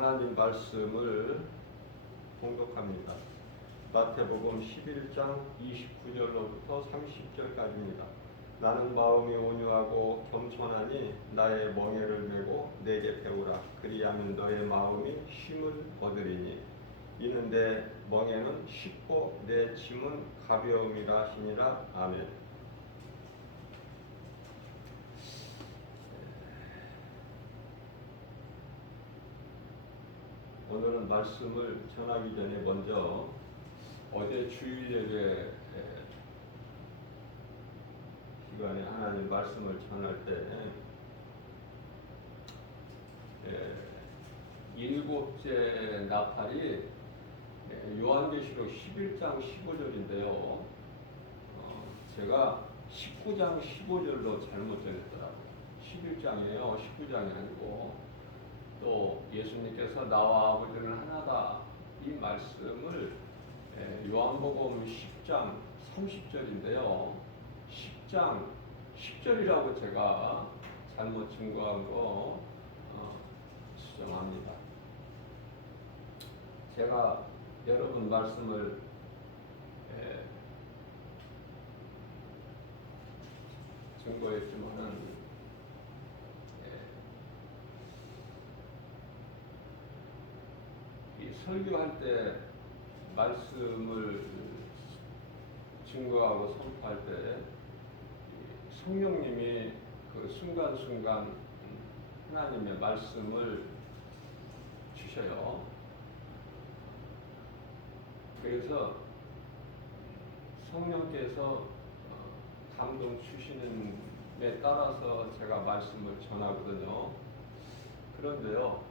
하나님 말씀을 공독합니다. 마태복음 11장 29절로부터 30절까지입니다. 나는 마음이 온유하고 겸손하니 나의 멍에를 메고 내게 배우라. 그리하면 너의 마음이 쉼을 얻으리니 이는 내 멍에는 쉽고 내 짐은 가벼움이라 하시니라. 아멘. 오늘은 말씀을 전하기 전에 먼저 어제 주일 예배 시간에 하나님 말씀을 전할 때 일곱째 나팔이 요한계시록 11장 15절인데요. 제가 19장 15절로 잘못 전했더라고요. 11장이에요. 19장이 아니고. 또 예수님께서 나와 아버지는 하나다 이 말씀을 요한복음 10장 30절인데요. 10장 10절이라고 제가 잘못 증거한 거 수정합니다. 제가 여러분 말씀을 증거했지만은 이 설교할 때 말씀을 증거하고 선포할 때 성령님이 그 순간순간 하나님의 말씀을 주셔요. 그래서 성령께서 감동 주시는 데 따라서 제가 말씀을 전하거든요. 그런데요,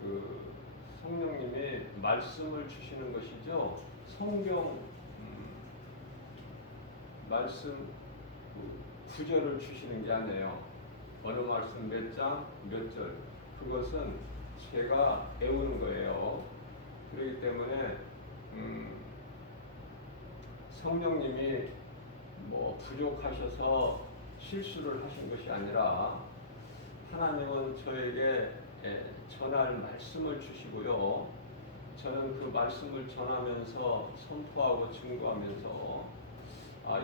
그 성령님이 말씀을 주시는 것이죠. 성경 말씀 구절을 주시는 게 아니에요. 어느 말씀 몇 장, 몇 절. 그것은 제가 외우는 거예요. 그렇기 때문에 성령님이 뭐 부족하셔서 실수를 하신 것이 아니라 하나님은 저에게 전할 말씀을 주시고요. 저는 그 말씀을 전하면서 선포하고 증거하면서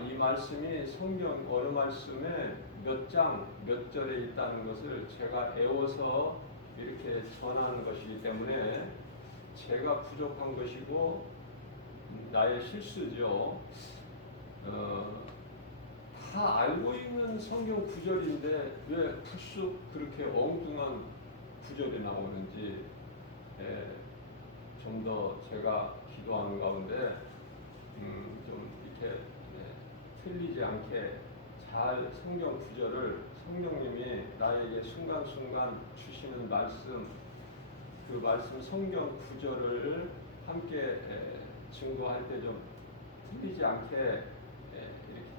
이 말씀이 성경 어느 말씀에 몇 장, 몇 절에 있다는 것을 제가 외워서 이렇게 전하는 것이기 때문에 제가 부족한 것이고 나의 실수죠. 다 알고 있는 성경 구절인데 왜 불쑥 그렇게 엉뚱한 구절이 나오는지 좀 더 제가 기도하는 가운데 좀 이렇게 틀리지 않게 잘 성경 구절을 성령님이 나에게 순간순간 주시는 말씀, 그 말씀 성경 구절을 함께 증거할 때 좀 틀리지 않게 이렇게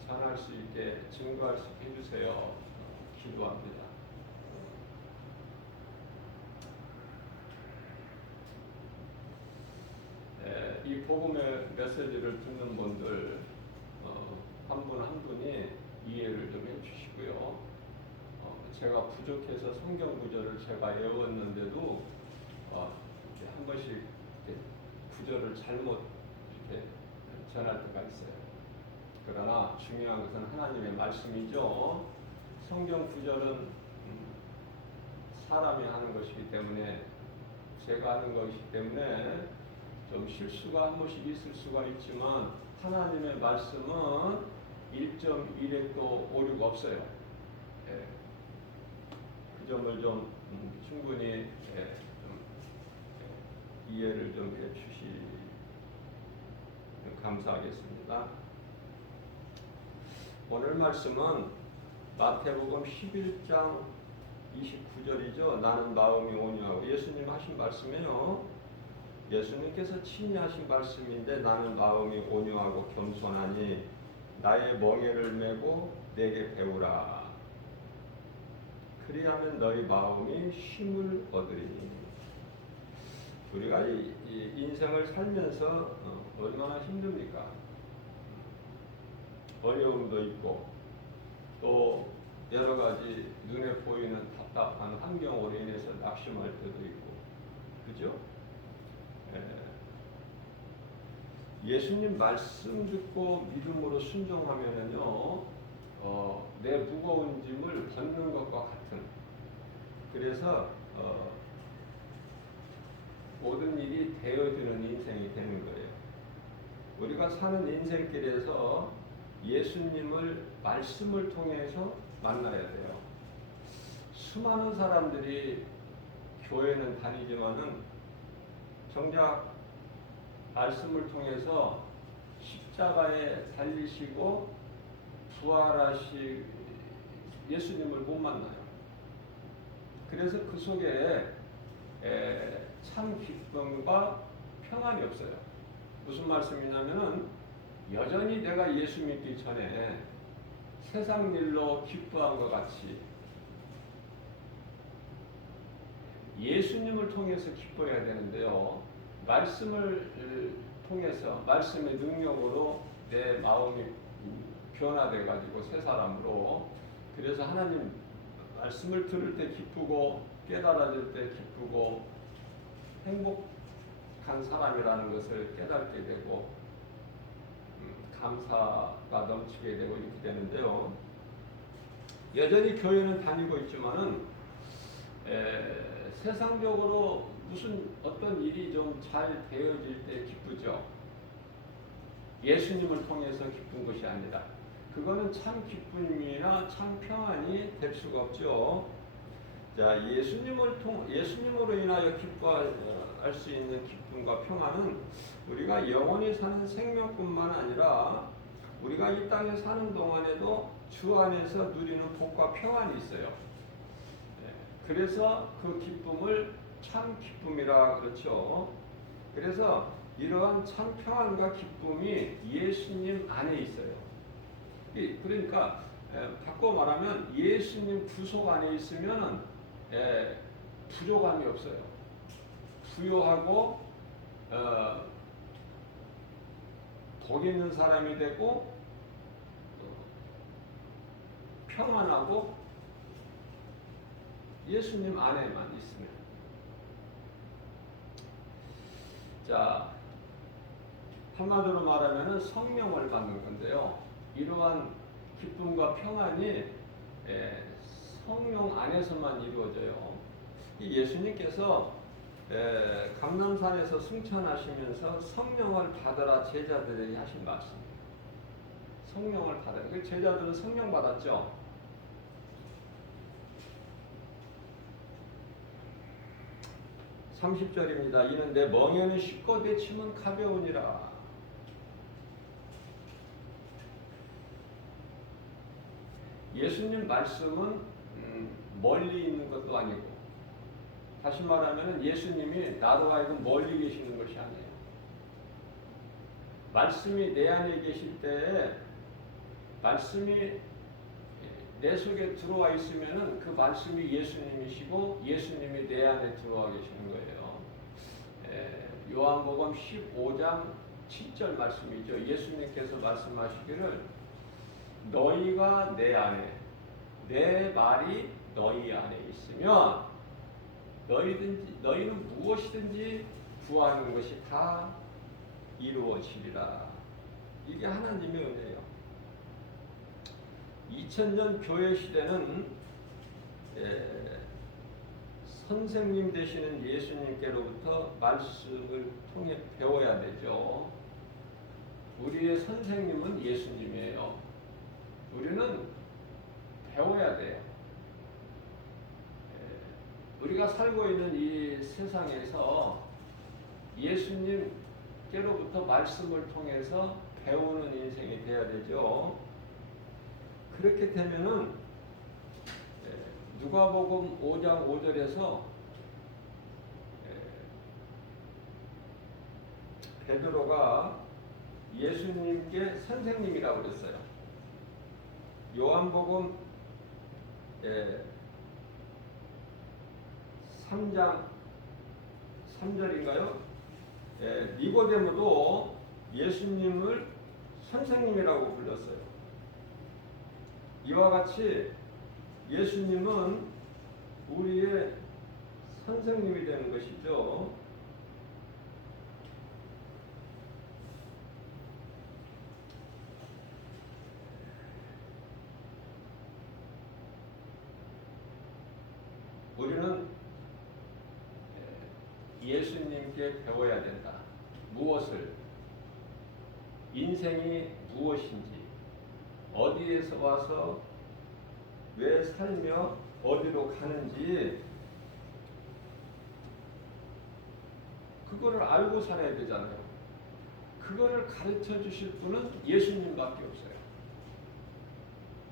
전할 수 있게 증거할 수 있게 해주세요. 기도합니다. 이 복음의 메시지를 듣는 분들 한 분 한 분이 이해를 좀 해주시고요. 제가 부족해서 성경 구절을 제가 외웠는데도 한 번씩 이렇게 구절을 잘못 이렇게 전할 때가 있어요. 그러나 중요한 것은 하나님의 말씀이죠. 성경 구절은 사람이 하는 것이기 때문에 제가 하는 것이기 때문에 좀 실수가 한 번씩 있을 수가 있지만 하나님의 말씀은 1.1획도 오류가 없어요. 그 점을 좀 충분히 좀 이해를 좀 해주시면 감사하겠습니다. 오늘 말씀은 마태복음 11장 29절이죠. 나는 마음이 온유하고 예수님 하신 말씀이에요. 예수님께서 친히 하신 말씀인데 나는 마음이 온유하고 겸손하니 나의 멍에를 메고 내게 배우라. 그리하면 너희 마음이 쉼을 얻으리니. 우리가 이 인생을 살면서 얼마나 힘듭니까? 어려움도 있고 또 여러 가지 눈에 보이는 답답한 환경으로 인해서 낙심할 때도 있고 기쁘죠. 예수님 말씀 듣고 믿음으로 순종하면은요, 내 무거운 짐을 벗는 것과 같은. 그래서 모든 일이 되어지는 인생이 되는 거예요. 우리가 사는 인생길에서 예수님을 말씀을 통해서 만나야 돼요. 수많은 사람들이 교회는 다니지만은 정작 말씀을 통해서 십자가에 달리시고 부활하시 예수님을 못 만나요. 그래서 그 속에 참 기쁨과 평안이 없어요. 무슨 말씀이냐면은 여전히 내가 예수 믿기 전에 세상 일로 기뻐한 것 같이 예수님을 통해서 기뻐해야 되는데요. 말씀을 통해서 말씀의 능력으로 내 마음이 변화돼 가지고 새 사람으로, 그래서 하나님 말씀을 들을 때 기쁘고 깨달아질 때 기쁘고 행복한 사람이라는 것을 깨닫게 되고 감사가 넘치게 되고 이렇게 되는데요. 여전히 교회는 다니고 있지만은 세상적으로 무슨 어떤 일이 좀 잘 되어질 때 기쁘죠. 예수님을 통해서 기쁜 것이 아니라 그거는 참 기쁨이나 참 평안이 될 수가 없죠. 자, 예수님으로 인하여 기뻐할 수 있는 기쁨과 평안은 우리가 영원히 사는 생명뿐만 아니라 우리가 이 땅에 사는 동안에도 주 안에서 누리는 복과 평안이 있어요. 그래서 그 기쁨을 참 기쁨이라 그렇죠. 그래서 이러한 참 평안과 기쁨이 예수님 안에 있어요. 그러니까 바꿔 말하면 예수님 구속 안에 있으면 부족함이 없어요. 부요하고 복 있는 사람이 되고 평안하고 예수님 안에만 있으면. 자, 한마디로 말하면 성령을 받는 건데요. 이러한 기쁨과 평안이 성령 안에서만 이루어져요. 이 예수님께서 감람산에서 승천하시면서 성령을 받으라 제자들에게 하신 말씀이에요. 성령을 받아요. 그 제자들은 성령 받았죠. 30절입니다. 이는 내 멍에는 쉽고 내 짐은 가벼우니라. 예수님 말씀은 멀리 있는 것도 아니고, 다시 말하면 예수님이 나로 하여금 멀리 계시는 것이 아니에요. 말씀이 내 안에 계실 때에 말씀이 내 속에 들어와 있으면은 그 말씀이 예수님이시고 예수님이 내 안에 들어와 계시는 거예요. 요한복음 15장 7절 말씀이죠. 예수님께서 말씀하시기를 너희가 내 안에, 내 말이 너희 안에 있으면 너희는 무엇이든지 구하는 것이 다 이루어지리라. 이게 하나님의 은혜예요. 2000년 교회 시대는 선생님 되시는 예수님께로부터 말씀을 통해 배워야 되죠. 우리의 선생님은 예수님이에요. 우리는 배워야 돼요. 우리가 살고 있는 이 세상에서 예수님께로부터 말씀을 통해서 배우는 인생이 돼야 되죠. 그렇게 되면은 누가복음 5장 5절에서 베드로가 예수님께 선생님이라고 그랬어요. 요한복음 3장 3절인가요? 니고데모도 예수님을 선생님이라고 불렀어요. 이와 같이 예수님은 우리의 선생님이 되는 것이죠. 우리는 예수님께 배워야 된다. 무엇을? 인생이 무엇인지, 어디에서 와서 왜 살며 어디로 가는지 그거를 알고 살아야 되잖아요. 그거를 가르쳐 주실 분은 예수님밖에 없어요.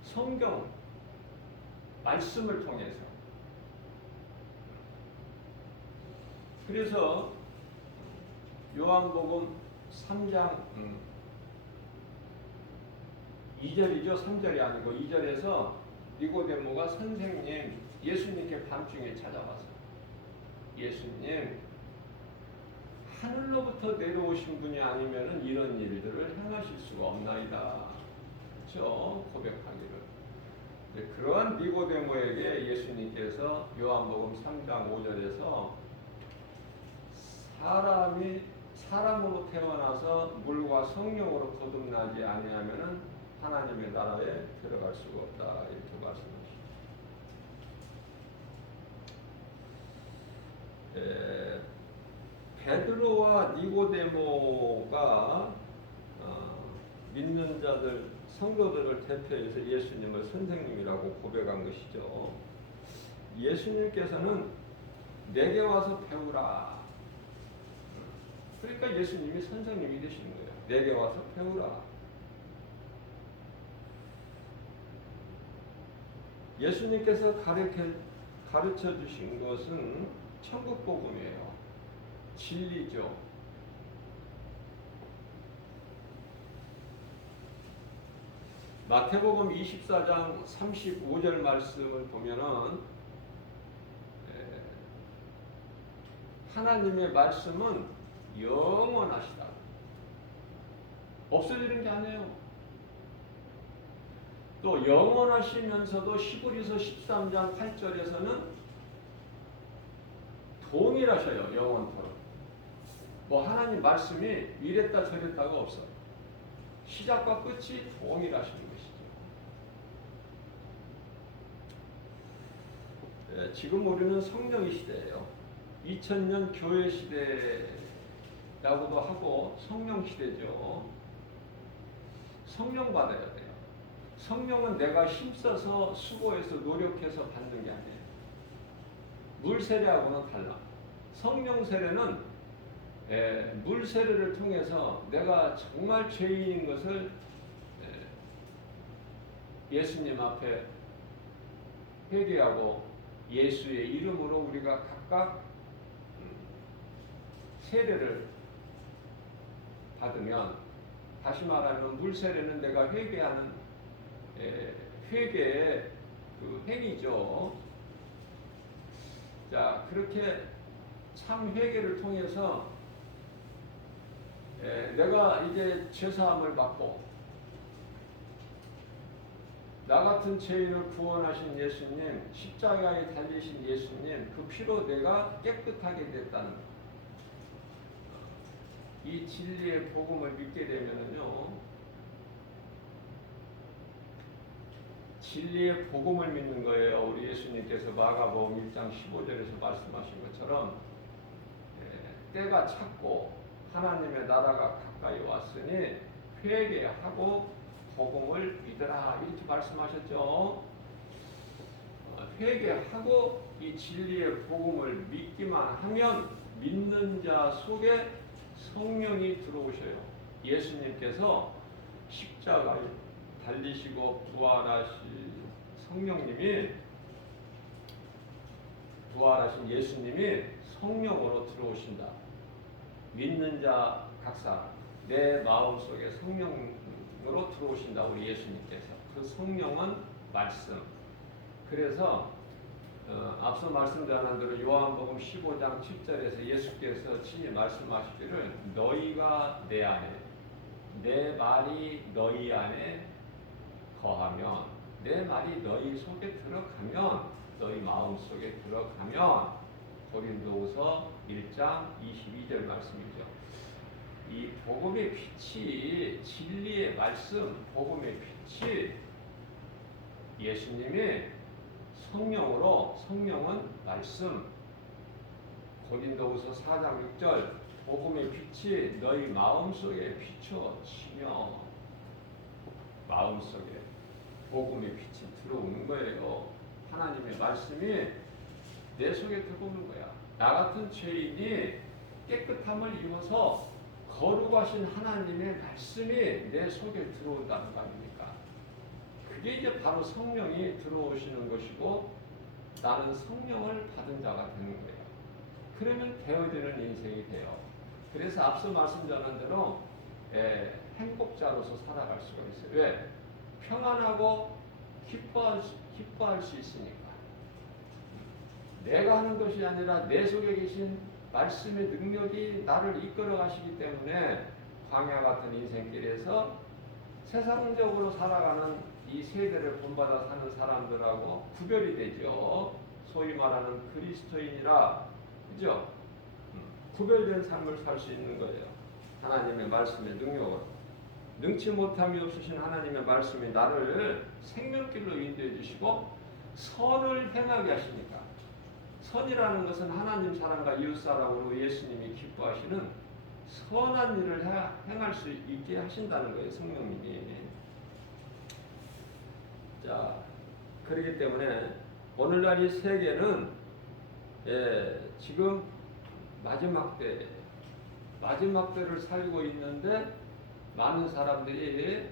성경, 말씀을 통해서. 그래서 요한복음 3장 2절이죠. 3절이 아니고 2절에서 니고데모가 선생님, 예수님께 밤중에 찾아와서 예수님, 하늘로부터 내려오신 분이 아니면 이런 일들을 행하실 수가 없나이다. 그렇죠? 고백하기를. 그러한 니고데모에게 예수님께서 요한복음 3장 5절에서 사람으로 태어나서 물과 성령으로 거듭나지 아니하면은 하나님의 나라에 들어갈 수가 없다. 이렇게 말씀하십니다. 베드로와 니고데모가 믿는 자들, 성도들을 대표해서 예수님을 선생님이라고 고백한 것이죠. 예수님께서는 내게 와서 배우라. 그러니까 예수님이 선생님이 되시는 거예요. 내게 와서 배우라. 예수님께서 가르쳐 주신 것은 천국 복음이에요. 진리죠. 마태복음 24장 35절 말씀을 보면은 하나님의 말씀은 영원하시다. 없어지는 게 아니에요. 또 영원하시면서도 히브리서 13장 8절에서는 동일하셔요. 영원토록. 뭐 하나님 말씀이 이랬다 저랬다가 없어요. 시작과 끝이 동일하신 것이죠. 지금 우리는 성령의 시대예요. 2000년 교회 시대라고도 하고 성령 시대죠. 성령 받아야 돼요. 성령은 내가 힘써서 수고해서 노력해서 받는 게 아니에요. 물 세례하고는 달라. 성령 세례는 물 세례를 통해서 내가 정말 죄인인 것을 예수님 앞에 회개하고 예수의 이름으로 우리가 각각 세례를 받으면, 다시 말하면 물 세례는 내가 회개하는 회개의 그 행위죠. 자, 그렇게 참 회개를 통해서 내가 이제 죄사함을 받고 나 같은 죄인을 구원하신 예수님, 십자가에 달리신 예수님, 그 피로 내가 깨끗하게 됐다는 이 진리의 복음을 믿게 되면은요, 진리의 복음을 믿는 거예요. 우리 예수님께서 마가복음 1장 15절에서 말씀하신 것처럼 때가 찼고 하나님의 나라가 가까이 왔으니 회개하고 복음을 믿으라, 이렇게 말씀하셨죠. 회개하고 이 진리의 복음을 믿기만 하면 믿는 자 속에 성령이 들어오셔요. 예수님께서 십자가에 달리시고 부활하신 부활하신 예수님이 성령으로 들어오신다. 믿는 자 각사 내 마음속에 성령으로 들어오신다. 우리 예수님께서. 그 성령은 말씀. 그래서 앞서 말씀드린 대로 요한복음 15장 7절에서 예수께서 친히 말씀하시기를 너희가 내 안에, 내 말이 너희 안에 거하면, 내 말이 너희 속에 들어가면, 너희 마음 속에 들어가면, 고린도후서 1장 22절 말씀이죠. 이 복음의 빛이, 진리의 말씀, 복음의 빛이 예수님의 성령으로, 성령은 말씀. 고린도후서 4장 6절 복음의 빛이 너희 마음속에 비춰지며, 마음속에 복음의 빛이 들어오는 거예요. 하나님의 말씀이 내 속에 들어오는 거야. 나 같은 죄인이 깨끗함을 입어서 거룩하신 하나님의 말씀이 내 속에 들어온다는 거 아닙니까? 그게 이제 바로 성령이 들어오시는 것이고 나는 성령을 받은 자가 되는 거예요. 그러면 되어지는 인생이 돼요. 그래서 앞서 말씀 전한 대로 행복자로서 살아갈 수가 있어요. 왜? 평안하고 기뻐할 수 있으니까. 내가 하는 것이 아니라 내 속에 계신 말씀의 능력이 나를 이끌어 가시기 때문에 광야 같은 인생길에서 세상적으로 살아가는 이 세대를 본받아 사는 사람들하고 구별이 되죠. 소위 말하는 그리스도인이라, 그죠? 구별된 삶을 살 수 있는 거예요. 하나님의 말씀의 능력으로. 능치 못함이 없으신 하나님의 말씀이 나를 생명길로 인도해 주시고 선을 행하게 하시니까. 선이라는 것은 하나님 사랑과 이웃 사랑으로 예수님이 기뻐하시는 선한 일을 행할 수 있게 하신다는 거예요. 성령님이. 자, 그렇기 때문에 오늘날 이 세계는 지금 마지막 때를 살고 있는데 많은 사람들이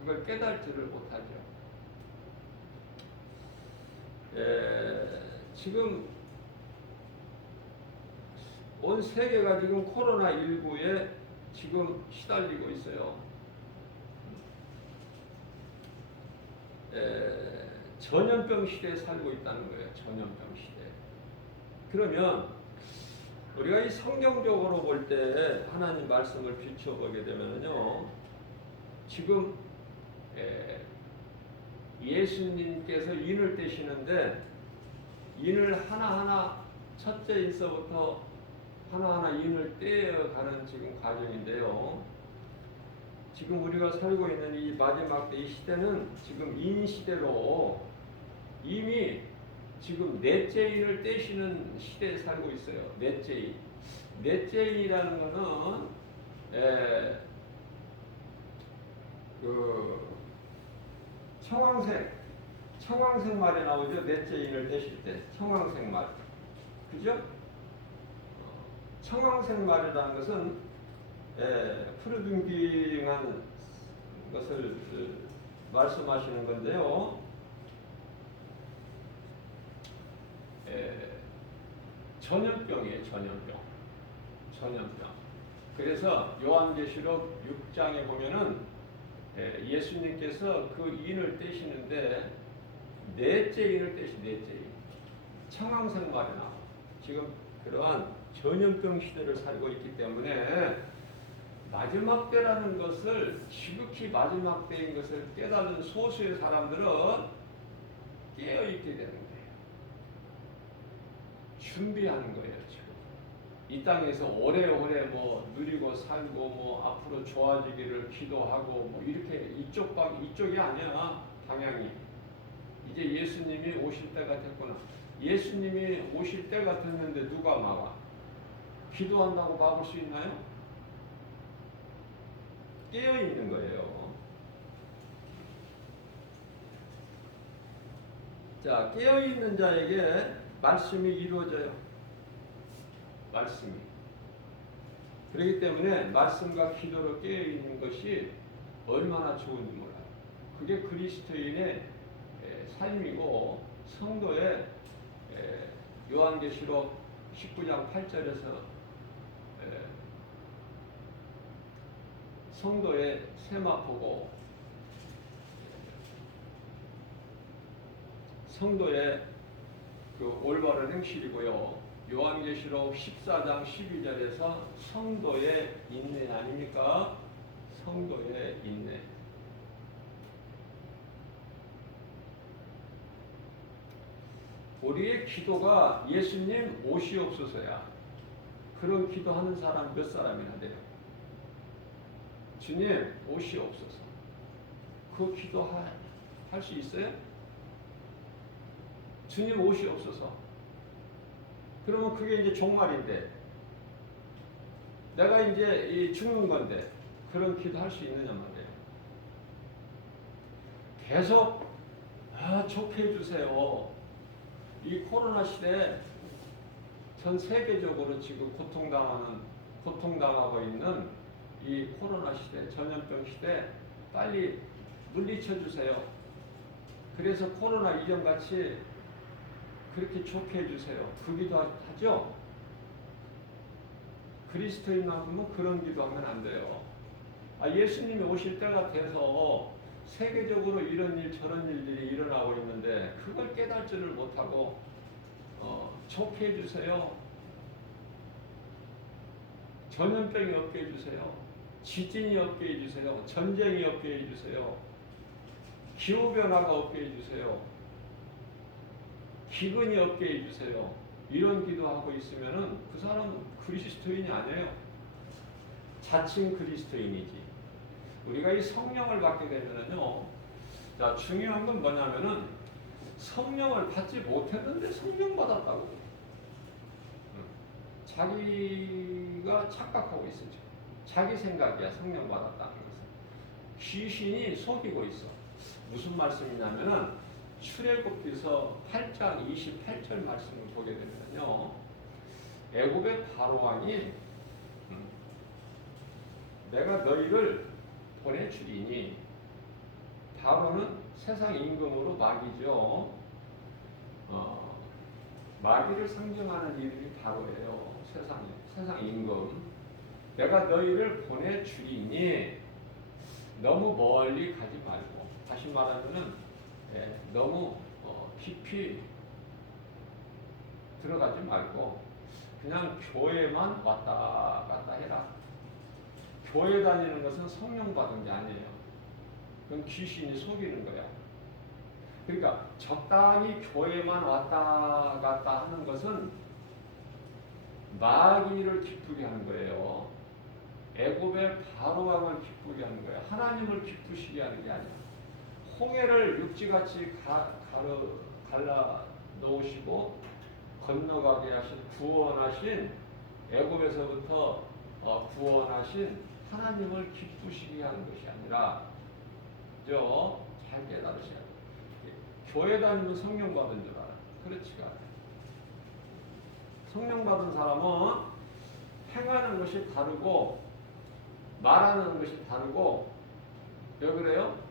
그걸 깨달지를 못하죠. 지금 온 세계가 지금 코로나19에 지금 시달리고 있어요. 전염병 시대에 살고 있다는 거예요. 전염병 시대. 그러면 우리가 이 성경적으로 볼 때 하나님 말씀을 비춰보게 되면요, 지금 예수님께서 인을 떼시는데 인을 하나하나 첫째 인서부터 하나하나 인을 떼어가는 지금 과정인데요. 지금 우리가 살고 있는 이 마지막 때 이 시대는 지금 인 시대로 이미 지금 넷째 인을 떼시는 시대에 살고 있어요. 넷째 인. 넷째 인이라는 거는 청황색 말에 나오죠. 넷째 인을 떼실 때 청황색 말, 그죠? 청황색 말이라는 것은 푸르둥둥한 것을 말씀하시는 건데요. 전염병이에요. 전염병. 그래서 요한계시록 6장에 보면은 예수님께서 그 인을 떼시는데 넷째 인을 넷째 인. 청황색 말이 나와. 지금 그러한 전염병 시대를 살고 있기 때문에 마지막 때라는 것을, 지극히 마지막 때인 것을 깨달은 소수의 사람들은 깨어있게 되는 거예요. 준비하는 거예요. 지금 이 땅에서 오래오래 뭐 누리고 살고 뭐 앞으로 좋아지기를 기도하고 뭐 이렇게 이쪽이 아니야. 방향이 이제 예수님이 오실 때가 됐구나. 예수님이 오실 때가 됐는데 누가 막아? 기도한다고 막을 수 있나요? 깨어 있는 거예요. 자, 깨어 있는 자에게 말씀이 이루어져요. 말씀이. 그렇기 때문에 말씀과 기도로 깨어 있는 것이 얼마나 좋은지 몰라요. 그게 그리스도인의 삶이고 성도의 요한계시록 19장 8절에서 성도의 세마포고 성도의 그 올바른 행실이고요. 요한계시록 14장 12절에서 성도의 인내 아닙니까? 성도의 인내. 우리의 기도가 예수님 오시옵소서야. 그런 기도하는 사람 몇 사람이나 돼요? 주님 오시옵소서. 그 기도 할 수 있어요? 주님 오시옵소서. 그러면 그게 이제 종말인데 내가 이제 이 죽는 건데 그런 기도 할 수 있느냐 말이에요. 계속 좋게 해주세요. 이 코로나 시대에 전 세계적으로 지금 고통당하고 있는 이 코로나 시대, 전염병 시대 빨리 물리쳐 주세요. 그래서 코로나 이전같이 그렇게 좋게 해주세요. 그 기도 하죠? 그리스도인만큼은 그런 기도하면 안 돼요. 예수님이 오실 때가 돼서 세계적으로 이런 일 저런 일들이 일어나고 있는데 그걸 깨달지를 못하고 좋게 해주세요. 전염병이 없게 해주세요. 지진이 없게 해주세요. 전쟁이 없게 해주세요. 기후변화가 없게 해주세요. 기근이 없게 해주세요. 이런 기도하고 있으면은 그 사람은 그리스도인이 아니에요. 자칭 그리스도인이지. 우리가 이 성령을 받게 되면은요, 자, 중요한 건 뭐냐면은 성령을 받지 못했는데 성령 받았다고. 자기가 착각하고 있었죠. 자기 생각이야, 성령 받았다는 것은. 귀신이 속이고 있어. 무슨 말씀이냐면은 출애굽기서 8장 28절 말씀을 보게 되면요, 애굽의 바로왕이 내가 너희를 보내주리니, 바로는 세상 임금으로 마귀죠. 마귀를 상징하는 이름이 바로예요. 세상 임금. 내가 너희를 보내주리니 너무 멀리 가지 말고, 다시 말하면은 너무 깊이 들어가지 말고 그냥 교회만 왔다 갔다 해라. 교회 다니는 것은 성령 받은 게 아니에요. 그건 귀신이 속이는 거야. 그러니까 적당히 교회만 왔다 갔다 하는 것은 마귀를 기쁘게 하는 거예요. 애굽의 바로왕을 기쁘게 하는 거예요. 하나님을 기쁘시게 하는 게 아니야. 홍해를 육지같이 갈라 놓으시고 건너가게 하신, 구원하신, 애굽에서부터 구원하신 하나님을 기쁘시게 하는 것이 아니라, 잘 깨달으셔야 돼요. 교회 다니면 성령 받은 줄 알아. 그렇지가 않아요. 성령 받은 사람은 행하는 것이 다르고 말하는 것이 다르고, 왜 그래요?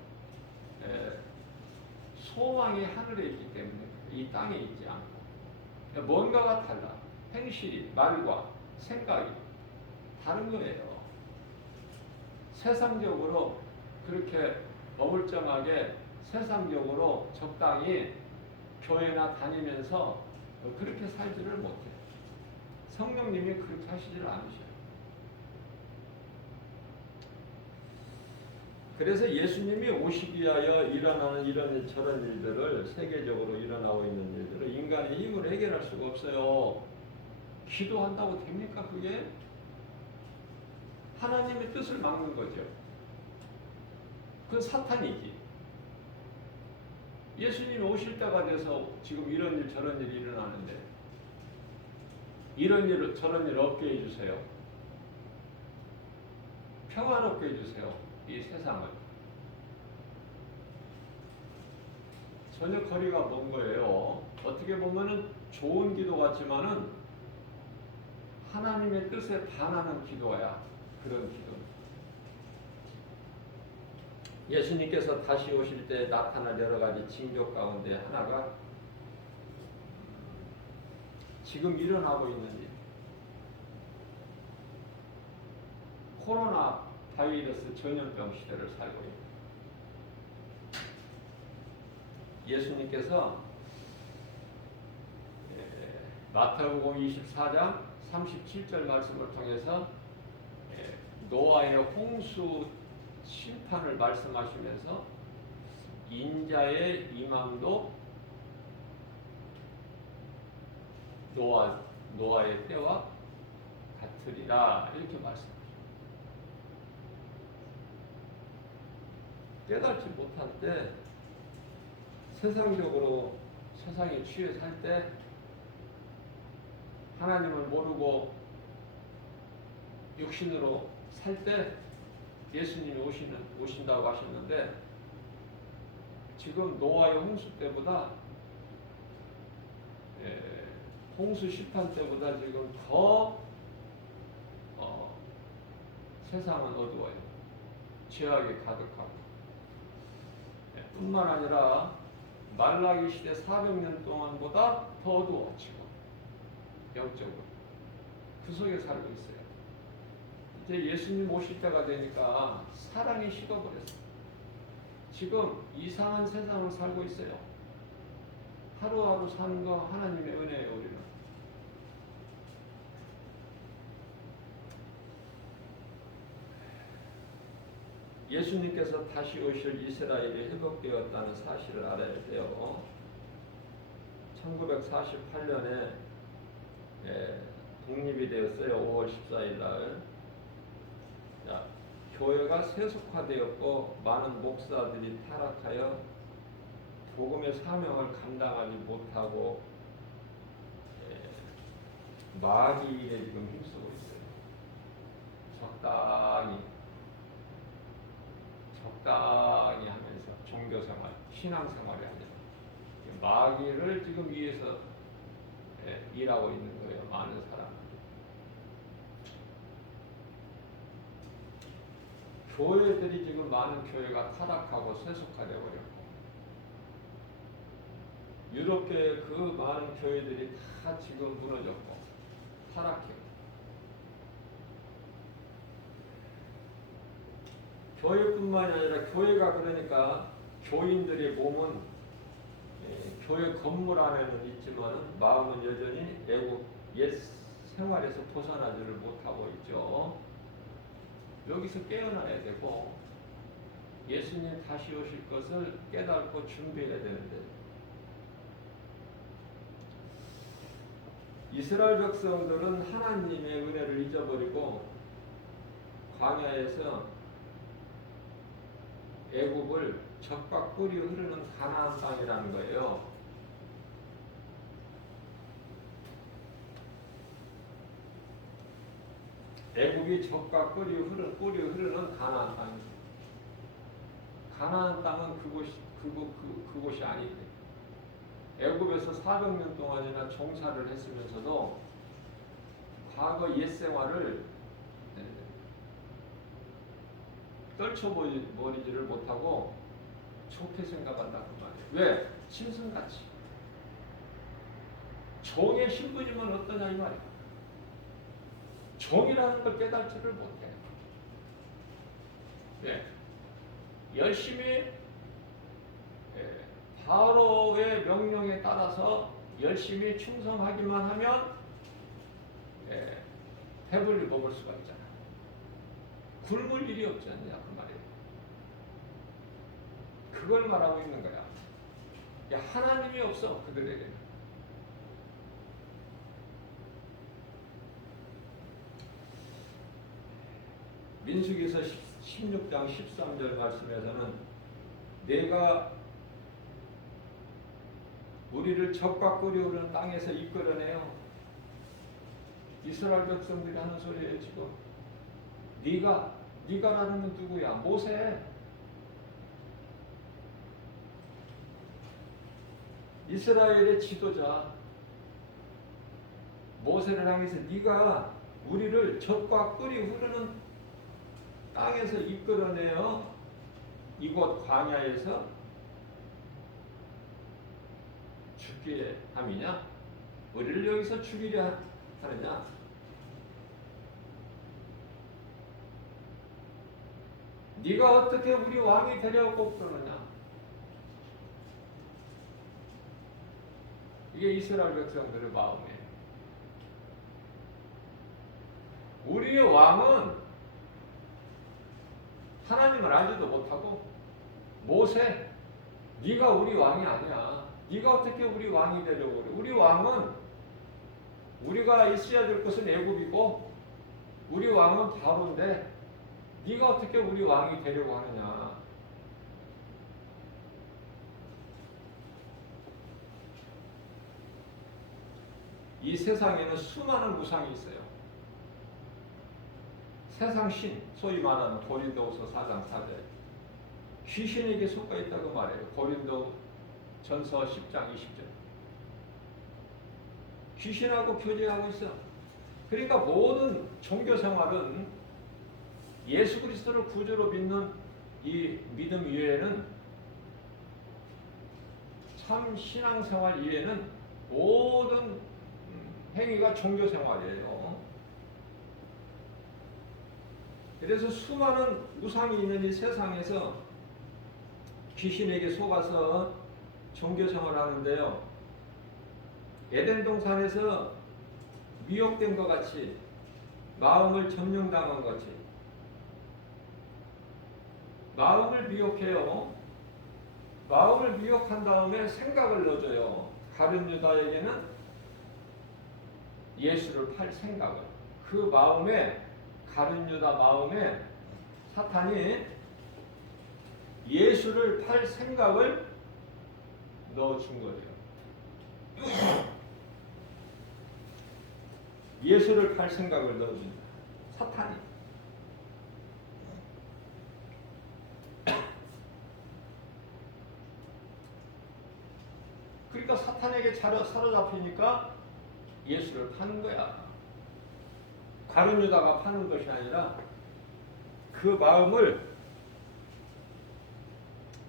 소망이 하늘에 있기 때문에 이 땅에 있지 않고 뭔가가 달라. 행실이, 말과 생각이 다른 거예요. 세상적으로 그렇게 어물쩡하게 세상적으로 적당히 교회나 다니면서 그렇게 살지를 못해. 성령님이 그렇게 하시지를 않으셔요. 그래서 예수님이 오시기 위하여 일어나는 이런 저런 일들을, 세계적으로 일어나고 있는 일들을 인간의 힘으로 해결할 수가 없어요. 기도한다고 됩니까 그게? 하나님의 뜻을 막는 거죠. 그건 사탄이지. 예수님이 오실 때가 돼서 지금 이런 일 저런 일이 일어나는데 이런 일 저런 일 없게 해주세요. 평안롭게 해주세요. 이 세상을. 전혀 거리가 먼 거예요. 어떻게 보면은 좋은 기도 같지만은 하나님의 뜻에 반하는 기도야. 그런 기도. 예수님께서 다시 오실 때 나타날 여러 가지 징조 가운데 하나가 지금 일어나고 있는 일. 코로나 바이러스 전염병 시대를 살고 있는. 예수님께서 마태복음 24장 37절 말씀을 통해서 노아의 홍수 심판을 말씀하시면서 인자의 임함도 노아의 때와 같으리라, 이렇게 말씀하십니다. 깨닫지 못할 때 세상적으로 세상이 취해 살 때 하나님을 모르고 육신으로 살 때 예수님이 오신다고 하셨는데 지금 노아의 홍수 때보다 홍수 심판 때보다 지금 더 세상은 어두워요. 죄악이 가득하고 뿐만 아니라 말라기 시대 400년 동안보다 더 어두워 지금 영적으로 그 속에 살고 있어요. 이제 예수님 오실 때가 되니까 사랑이 식어버렸어요. 지금 이상한 세상을 살고 있어요. 하루하루 사는 거 하나님의 은혜예요. 우리는 예수님께서 다시 오실 이스라엘이 회복되었다는 사실을 알아야 돼요. 1948년에 독립이 되었어요. 5월 14일 날. 교회가 세속화되었고 많은 목사들이 타락하여 복음의 사명을 감당하지 못하고 마귀에 지금 힘쓰고 있어요. 적당히 하면서 종교생활, 신앙생활이 아니라 마귀를 지금 위해서 일하고 있는 거예요. 많은 사람들이. 교회들이 지금 많은 교회가 타락하고 세속화되어 버렸고 유럽교회 그 많은 교회들이 다 지금 무너졌고 타락해요. 교회뿐만이 아니라 교회가 그러니까 교인들의 몸은 교회 건물 안에는 있지만 마음은 여전히 애국 옛 생활에서 벗어나지를 못하고 있죠. 여기서 깨어나야 되고 예수님 다시 오실 것을 깨닫고 준비해야 되는데 이스라엘 백성들은 하나님의 은혜를 잊어버리고 광야에서 애굽을 적과 꿀이 흐르는 가나안 땅이라는 거예요. 애굽이 적과 꿀이 흐르는 가나안 땅이에요. 가나안 땅은 그곳이 아니에요. 애굽에서 400년 동안이나 종사를 했으면서도 과거 옛 생활을 떨쳐버리지를 못하고 좋게 생각한다 그 말이에요. 왜? 짐승같이. 종의 신분이면 어떠냐 이 말이에요. 종이라는 걸 깨닫지를 못해요. 네. 열심히 바로의 명령에 따라서 열심히 충성하기만 하면 배불리 먹을 수가 있잖아요. 굶을 일이 없지 않냐 그 말이에요. 그걸 말하고 있는 거야. 하나님이 없어 그들에게는. 민수기서 16장 13절 말씀에서는 내가 우리를 적과 꿀이 흐르는 땅에서 이끌어내요. 이스라엘 백성들이 하는 소리예요 지금. 네가라는 건 누구야? 모세. 이스라엘의 지도자 모세를 향해서 네가 우리를 적과 꿀이 흐르는 땅에서 이끌어내어 이곳 광야에서 죽게 함이냐? 우리를 여기서 죽이려 하느냐? 네가 어떻게 우리 왕이 되려고 그러느냐? 이게 이스라엘 백성들의 마음이에요. 우리의 왕은 하나님을 알지도 못하고 모세, 네가 우리 왕이 아니야. 네가 어떻게 우리 왕이 되려고 그래? 우리 왕은 우리가 있어야 될 것은 애굽이고 우리 왕은 바로인데 네가 어떻게 우리 왕이 되려고 하느냐? 이 세상에는 수많은 우상이 있어요. 세상 신, 소위 말하는 고린도후서 4장 4절. 귀신에게 속가 있다고 말해요. 고린도 전서 10장 20절. 귀신하고 교제하고 있어. 그러니까 모든 종교 생활은 예수 그리스도를 구주로 믿는 이 믿음 이외에는, 참 신앙생활 이외에는 모든 행위가 종교 생활이에요. 그래서 수많은 우상이 있는 이 세상에서 귀신에게 속아서 종교 생활을 하는데요. 에덴 동산에서 미혹된 것 같이, 마음을 점령당한 것 같이 마음을 미혹해요. 마음을 미혹한 다음에 생각을 넣어줘요. 가룟 유다에게는 예수를 팔 생각을, 그 마음에, 가룟 유다 마음에 사탄이 예수를 팔 생각을 넣어준 거예요. 예수를 팔 생각을 넣어준다. 사탄이. 그러니까 사탄에게 사로잡히니까 예수를 파는 거야. 가룟 유다가 파는 것이 아니라 그 마음을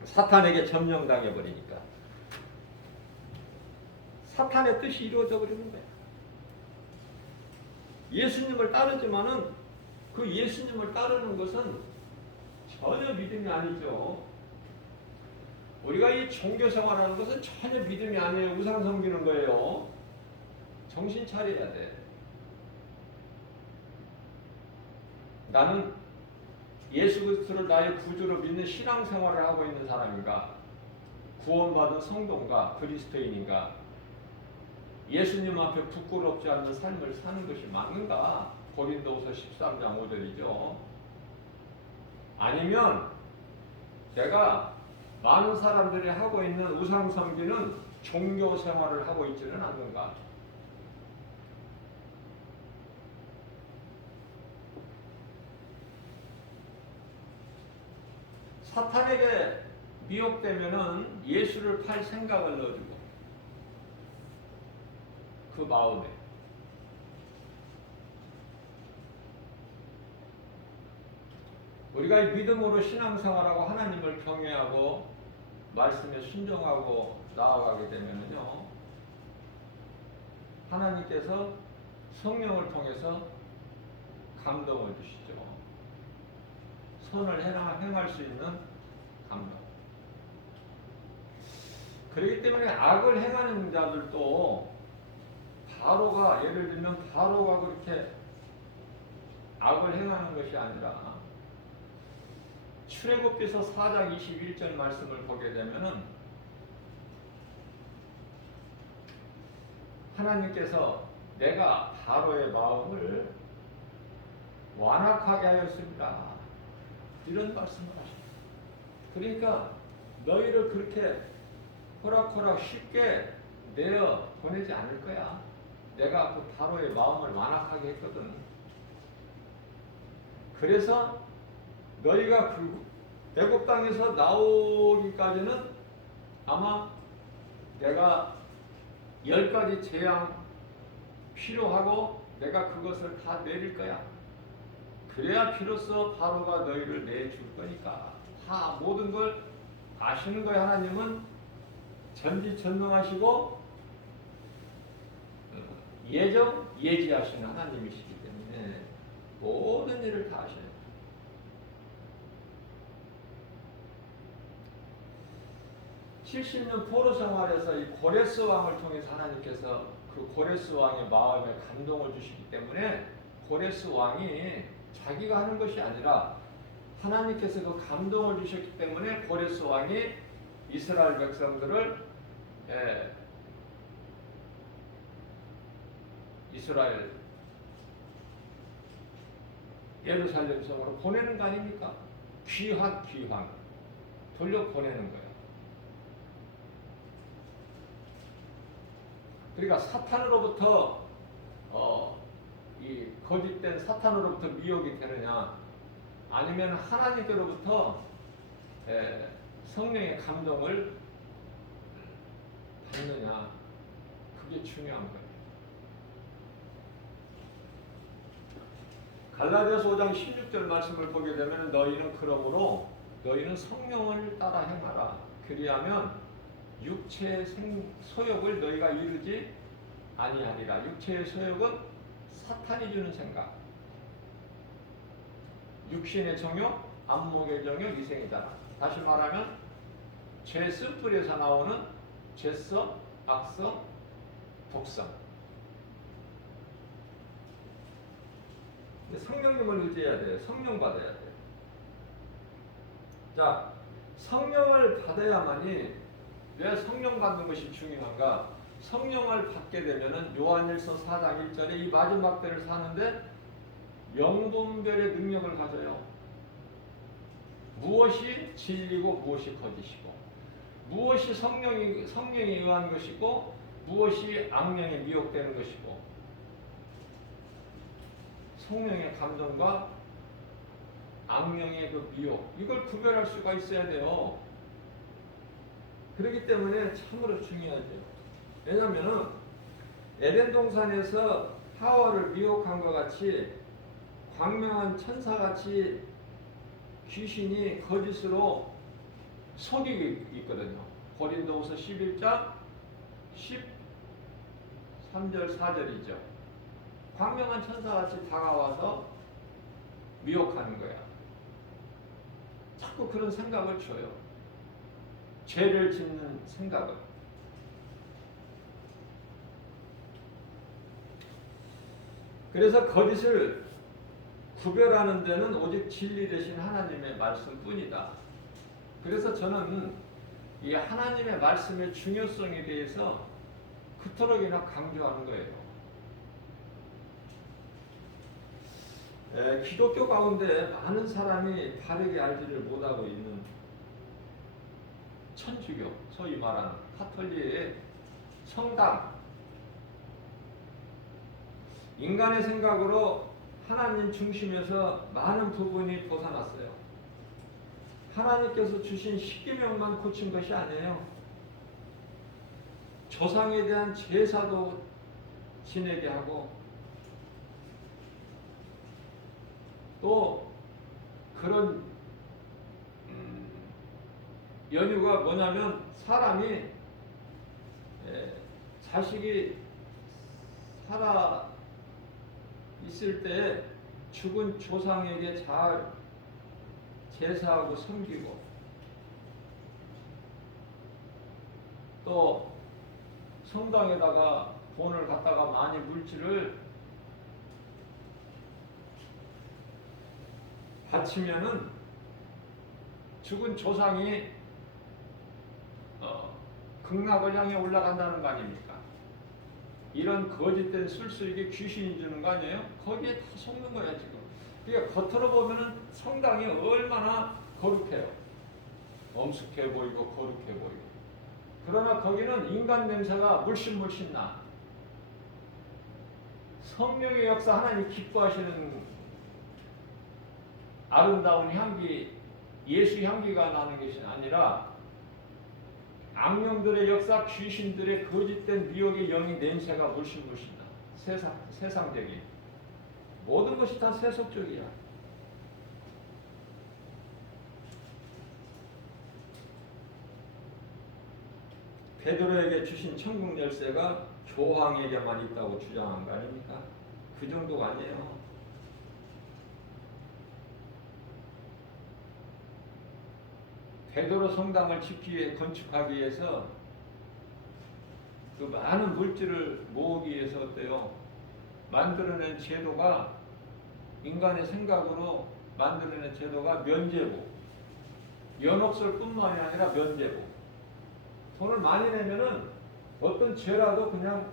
사탄에게 점령당해 버리니까 사탄의 뜻이 이루어져 버리는 거야. 예수님을 따르지만은 그 예수님을 따르는 것은 전혀 믿음이 아니죠. 우리가 이 종교 생활하는 것은 전혀 믿음이 아니에요. 우상 섬기는 거예요. 정신 차려야 돼. 나는 예수 그리스도를 나의 구주로 믿는 신앙생활을 하고 있는 사람인가? 구원받은 성도인가? 그리스도인인가? 예수님 앞에 부끄럽지 않는 삶을 사는 것이 맞는가? 고린도후서 13장 5절이죠. 아니면 내가 많은 사람들이 하고 있는 우상 섬기는 종교 생활을 하고 있지는 않는가? 사탄에게 미혹되면은 예수를 팔 생각을 넣어주고, 그 마음에 우리가 믿음으로 신앙생활하고 하나님을 경외하고 말씀에 순종하고 나아가게 되면요, 하나님께서 성령을 통해서 감동을 주시죠. 선을 행할 수 있는 감동. 그렇기 때문에 악을 행하는 자들도 바로가, 예를 들면 바로가 그렇게 악을 행하는 것이 아니라, 출애굽기서 4장 21절 말씀을 보게 되면은 하나님께서 내가 바로의 마음을 완악하게 하였습니다, 이런 말씀을 하십니다. 그러니까 너희를 그렇게 호락호락 쉽게 내어 보내지 않을 거야. 내가 그 바로의 마음을 완악하게 했거든. 그래서 너희가 그 애굽 땅에서 나오기까지는 아마 내가 10가지 재앙 필요하고 내가 그것을 다 내릴 거야. 그래야 비로소 바로가 너희를 내줄 거니까. 다 모든 걸 아시는 거야. 하나님은 전지전능하시고 예지하시는 하나님이시기 때문에 모든 일을 다 아셔요. (70년) 포로 생활에서 이 고레스 왕을 통해서 하나님께서 그 고레스 왕의 마음에 감동을 주시기 때문에, 고레스 왕이 자기가 하는 것이 아니라 하나님께서 그 감동을 주셨기 때문에 고레스 왕이 이스라엘 백성들을 이스라엘 예루살렘 성으로 보내는 거 아닙니까? 귀환 돌려 보내는 거예요. 그러니까 사탄으로부터 이 거짓된 사탄으로부터 미혹이 되느냐, 아니면 하나님께로부터 성령의 감동을 받느냐, 그게 중요한 거예요. 갈라디아서 5장 16절 말씀을 보게 되면 너희는 그러므로 너희는 성령을 따라 행하라. 그리하면 육체의 소욕을 너희가 이루지 아니하리라. 육체의 소욕은 사탄이 주는 생각, 육신의 정욕, 안목의 정욕, 이생이잖아. 다시 말하면 죄 쓴뿌리에서 나오는 죄성, 악성, 독성. 성령님을 의지해야 돼요. 성령 받아야 돼요. 자, 성령을 받아야만이, 왜 성령 받는 것이 중요한가? 성령을 받게 되면은 요한일서 4장 1절에 이 마지막 때를 사는데 영분별의 능력을 가져요. 무엇이 진리고 무엇이 거짓이고, 무엇이 성령에 의한 것이고 무엇이 악령에 미혹되는 것이고, 성령의 감정과 악령의 그 미혹, 이걸 구별할 수가 있어야 돼요. 그렇기 때문에 참으로 중요하죠. 왜냐하면 에덴 동산에서 하와를 미혹한 것 같이 광명한 천사같이 귀신이 거짓으로 속이고 있거든요. 고린도후서 11장 13절 4절이죠. 광명한 천사같이 다가와서 미혹하는 거야. 자꾸 그런 생각을 줘요. 죄를 짓는 생각을. 그래서 거짓을 구별하는 데는 오직 진리 대신 하나님의 말씀뿐이다. 그래서 저는 이 하나님의 말씀의 중요성에 대해서 그토록이나 강조하는 거예요. 기독교 가운데 많은 사람이 바르게 알지를 못하고 있는 천주교, 소위 말하는 카톨릭의 성당, 인간의 생각으로 하나님 중심에서 많은 부분이 벗어났어요. 하나님께서 주신 십계명만 고친 것이 아니에요. 조상에 대한 제사도 지내게 하고, 또 그런 연유가 뭐냐면, 사람이 자식이 살아 있을 때 죽은 조상에게 잘 제사하고 섬기고, 또 성당에다가 돈을 갖다가 많이 물질을 바치면은 죽은 조상이 극락을 향해 올라간다는 거 아닙니까? 이런 거짓된 술수에게 귀신이 주는 거 아니에요? 거기에 다 속는 거야 지금. 그러니까 겉으로 보면은 성당이 얼마나 거룩해요. 엄숙해 보이고 거룩해 보이고. 그러나 거기는 인간 냄새가 물씬 나. 성령의 역사, 하나님 기뻐하시는 아름다운 향기, 예수 향기가 나는 것이 아니라 악령들의 역사, 귀신들의 거짓된 미혹의 영이 냄새가 물씬 나. 세상적인 모든 것이 다 세속적이야. 베드로에게 주신 천국 열쇠가 교황에게만 있다고 주장한 거 아닙니까? 그 정도가 아니에요. 베드로 성당을 건축하기 위해서 그 많은 물질을 모으기 위해서 어때요? 만들어낸 제도가, 인간의 생각으로 만들어낸 제도가 면죄부, 연옥설뿐만이 아니라 면죄부. 돈을 많이 내면은 어떤 죄라도 그냥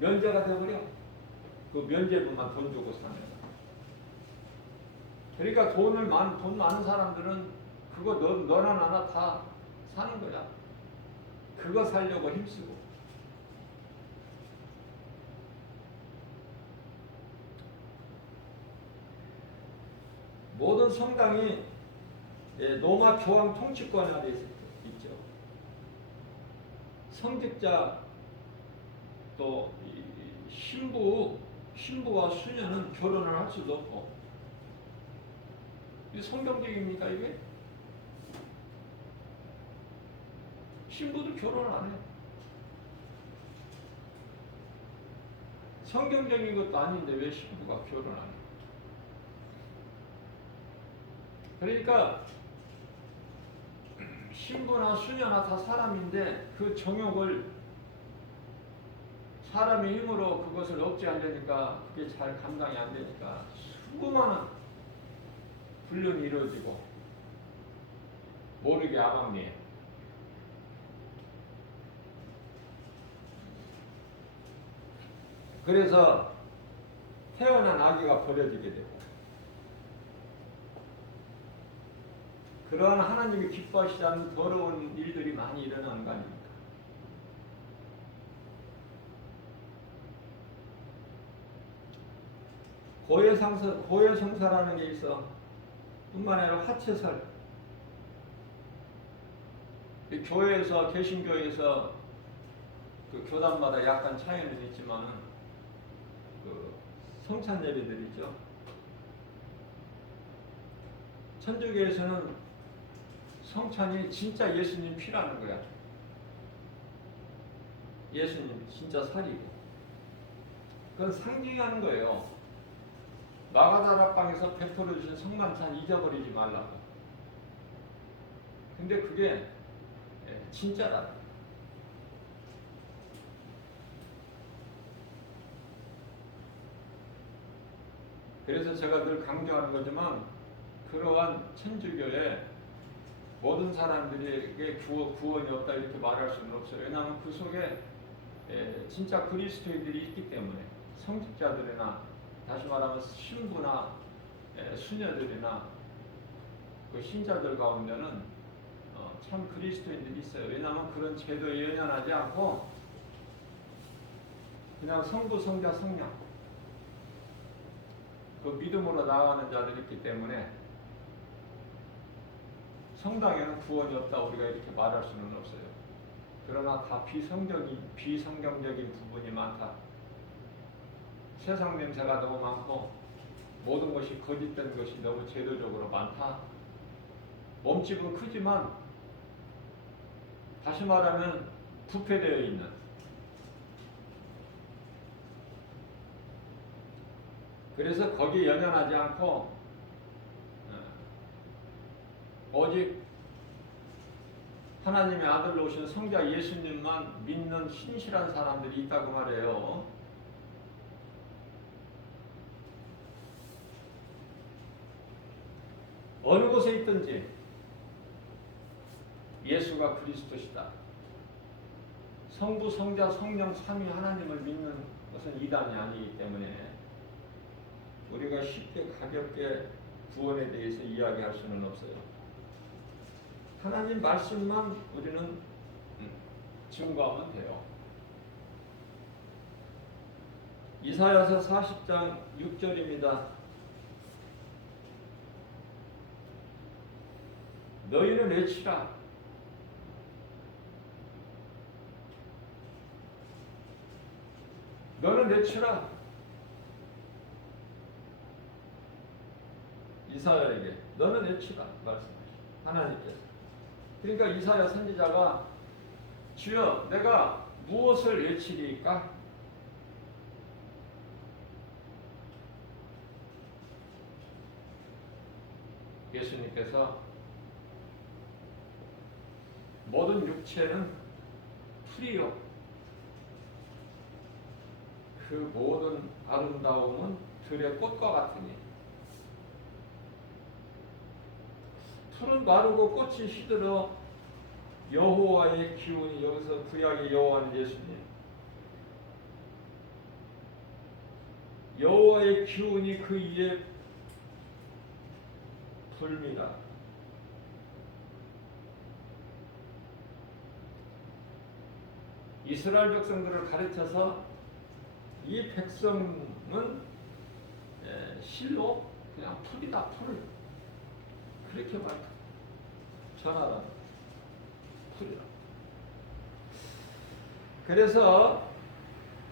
면제가 되어버려. 그 면죄부만 돈 주고 사면. 그러니까 돈 많은 사람들은 그거 너나 나나 다 사는 거야. 그거 살려고 힘쓰고. 모든 성당이 로마 교황 통치권 아래 있죠. 성직자 또 신부와 수녀는 결혼을 할 수도 없고. 이게 성경적입니까 이게? 신부도 결혼을 안 해. 성경적인 것도 아닌데 왜 신부가 결혼 안 해? 그러니까 신부나 수녀나 다 사람인데 그 정욕을 사람의 힘으로 그것을 억제하려니까 그게 잘 감당이 안 되니까 수많은 불륜이 이루어지고 모르게 암암리에. 그래서 태어난 아기가 버려지게 되고 그러한 하나님이 기뻐하시지 않는 더러운 일들이 많이 일어나는 거 아닙니까? 고해성사라는 게 있어. 뿐만 아니라 화채살. 교회에서 개신교에서 그 교단마다 약간 차이는 있지만은 그 성찬 예배들 있죠. 천주교에서는 성찬이 진짜 예수님 피라는 거야. 예수님 진짜 살이고. 그건 상징하는 거예요. 마가다락방에서 베풀어 주신 성만찬 잊어버리지 말라고. 근데 그게 진짜다. 그래서 제가 늘 강조하는 거지만 그러한 천주교의 모든 사람들에게 구원이 없다 이렇게 말할 수는 없어요. 왜냐하면 그 속에 진짜 그리스도인들이 있기 때문에 성직자들이나 다시 말하면 신부나 수녀들이나 그 신자들 가운데는 참 그리스도인들이 있어요. 왜냐하면 그런 제도에 연연하지 않고 그냥 성부, 성자, 성령 그 믿음으로 나아가는 자들이 있기 때문에 성당에는 구원이 없다 우리가 이렇게 말할 수는 없어요. 그러나 다 비성경적인 부분이 많다. 세상 냄새가 너무 많고 모든 것이 거짓된 것이 너무 제도적으로 많다. 몸집은 크지만 다시 말하면 부패되어 있는 그래서 거기에 연연하지 않고 오직 하나님의 아들로 오신 성자 예수님만 믿는 신실한 사람들이 있다고 말해요. 어느 곳에 있든지 예수가 그리스도시다. 성부, 성자, 성령, 삼위 하나님을 믿는 것은 이단이 아니기 때문에 우리가 쉽게 가볍게 구원에 대해서 이야기할 수는 없어요. 하나님 말씀만 우리는 증거하면 돼요. 이사야서 40장 6절입니다. 너희는 외치라. 너는 외치라. 이사야에게 너는 외치라 말씀하시죠. 하나님께서. 그러니까 이사야 선지자가 주여 내가 무엇을 외치리까? 예수님께서 모든 육체는 풀이요 그 모든 아름다움은 들의 꽃과 같으니 풀은 마르고 꽃이 시들어 여호와의 기운이 여기서 구약의 여호와는 예수님 여호와의 기운이 그 위에 불미다. 이스라엘 백성들을 가르쳐서 이 백성은 실로 그냥 풀이다 풀 그렇게 말 전하라 풀이라. 그래서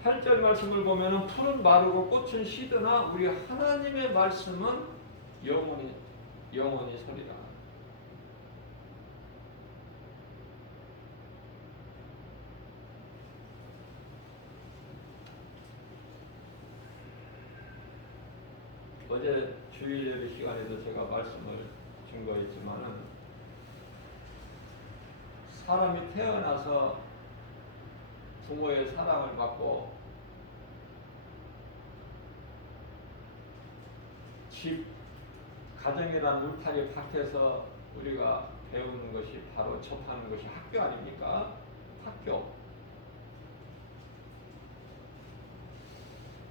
8절 말씀을 보면은 풀은 마르고 꽃은 시드나 우리 하나님의 말씀은 영원히 서리라. 어제 주일 시간에도 제가 말씀을 준 거 있지만은 사람이 태어나서 부모의 사랑을 받고 집 가정이라는 울타리 밖에서 우리가 배우는 것이 바로 접하는 것이 학교 아닙니까?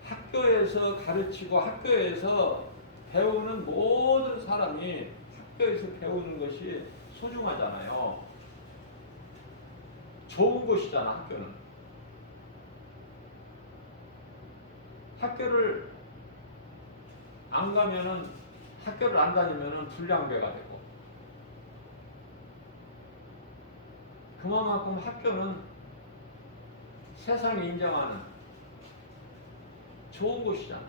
학교에서 가르치고 학교에서 배우는 모든 사람이 학교에서 배우는 것이 소중하잖아요. 좋은 곳이잖아, 학교는. 학교를 안 다니면은 불량배가 되고, 그만큼 학교는 세상이 인정하는 좋은 곳이잖아.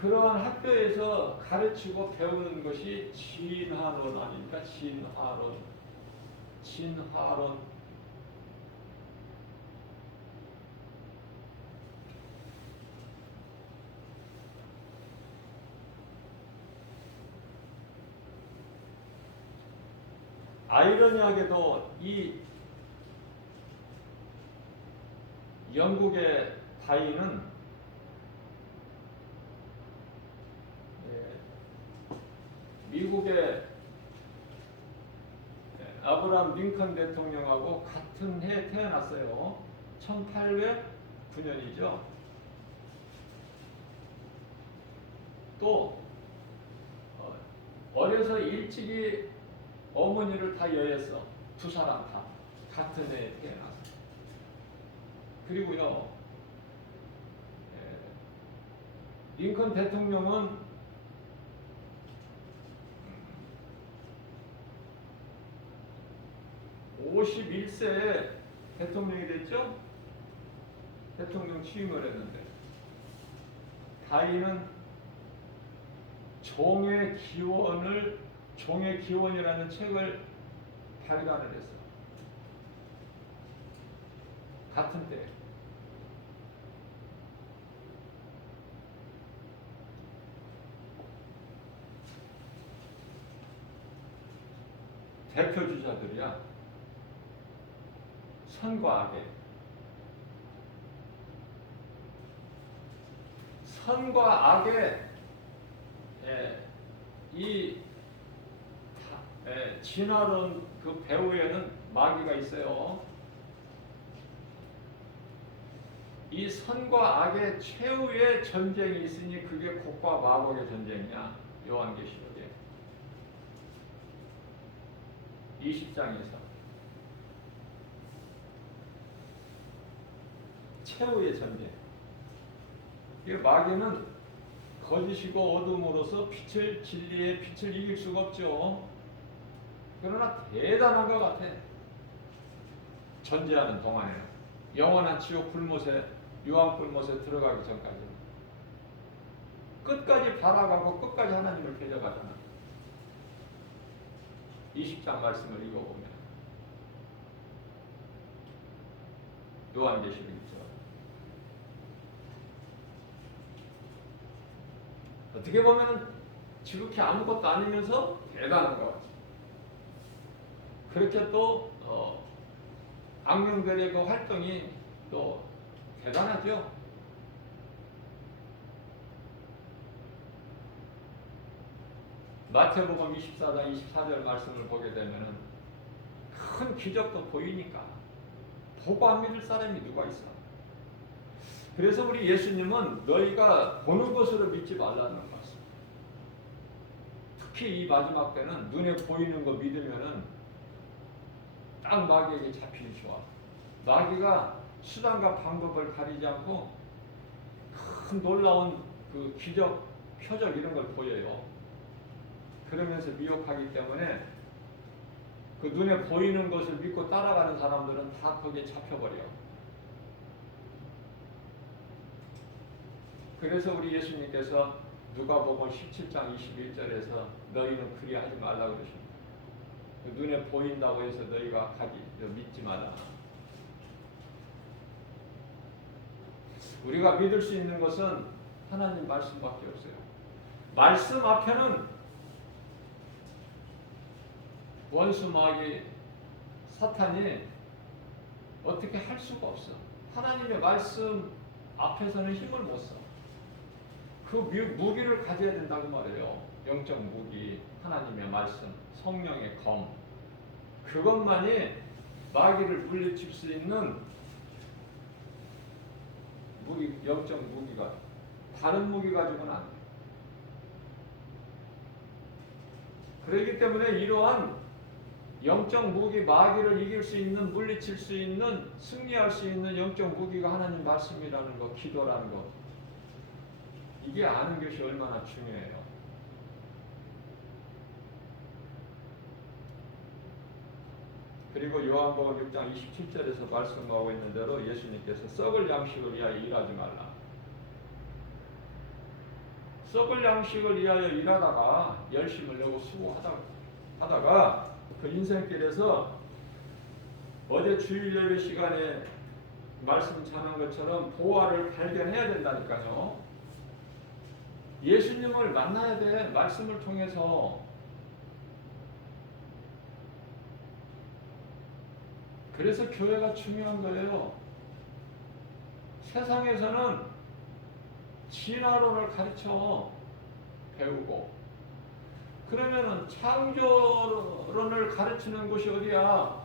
그러한 학교에서 가르치고 배우는 것이 진화론 아닙니까? 진화론. 아이러니하게도 이 영국의 다인은 미국의 아브라함 링컨 대통령하고 같은 해에 태어났어요. 1809년이죠. 또 어려서 일찍이 어머니를 다 여했어. 두 사람 다 같은 해에 태어났어. 그리고요, 링컨 대통령은 51세에 대통령이 됐죠? 대통령 취임을 했는데, 다인은 종의 기원이라는 책을 발간을 했어. 같은 때. 대표 주자들이야. 선과 악의. 선과 악의 이 진화론 그 배후에는 마귀가 있어요. 이 선과 악의 최후의 전쟁이 있으니 그게 곡과 마곡의 전쟁이야. 요한계시록에 20장에서 최후의 전쟁. 이 마귀는 거짓이고 어둠으로서 진리의 빛을 이길 수가 없죠. 그러나 대단한 것 같아. 전제하는 동안에는 영원한 지옥 유황불못에 들어가기 전까지는 끝까지 바라가고 끝까지 하나님을 대적하잖아. 20장 말씀을 읽어보면 요한계시록 있죠. 어떻게 보면 지극히 아무것도 아니면서 대단한 것 같아. 그렇게 또 악령들의 그 활동이 또 대단하죠. 마태복음 24장 24절 말씀을 보게 되면은 큰 기적도 보이니까 보고 안 믿을 사람이 누가 있어? 그래서 우리 예수님은 너희가 보는 것으로 믿지 말라는 말씀. 특히 이 마지막 때는 눈에 보이는 거 믿으면은 딱 마귀에게 잡히기 좋아. 마귀가 수단과 방법을 가리지 않고 큰 놀라운 그 기적 표적 이런 걸 보여요. 그러면서 미혹하기 때문에 그 눈에 보이는 것을 믿고 따라가는 사람들은 다 거기에 잡혀버려. 그래서 우리 예수님께서 누가복음 17장 21절에서 너희는 그리하지 말라고 그러십니다. 그 눈에 보인다고 해서 너희가 가지 믿지 마라. 우리가 믿을 수 있는 것은 하나님 말씀밖에 없어요. 말씀 앞에는 원수 마귀 사탄이 어떻게 할 수가 없어. 하나님의 말씀 앞에서는 힘을 못 써. 그 무기를 가져야 된다고 말해요. 영적 무기, 하나님의 말씀, 성령의 검. 그것만이 마귀를 물리칠 수 있는 무기, 영적 무기가. 다른 무기 가지고는 안 돼. 그렇기 때문에 이러한 영적 무기, 마귀를 이길 수 있는, 물리칠 수 있는, 승리할 수 있는 영적 무기가 하나님 말씀이라는 것, 기도라는 것. 이게 아는 것이 얼마나 중요해요. 그리고 요한복음 6장 27절에서 말씀하고 있는 대로 예수님께서 썩을 양식을 위하여 일하지 말라. 썩을 양식을 위하여 일하다가 열심을 내고 수고하다가 그 인생길에서 어제 주일 예배 시간에 말씀 전한 것처럼 보화를 발견해야 된다니까요. 예수님을 만나야 돼. 말씀을 통해서. 그래서 교회가 중요한 거예요. 세상에서는 진화론을 가르쳐 배우고, 그러면은 창조론을 가르치는 곳이 어디야?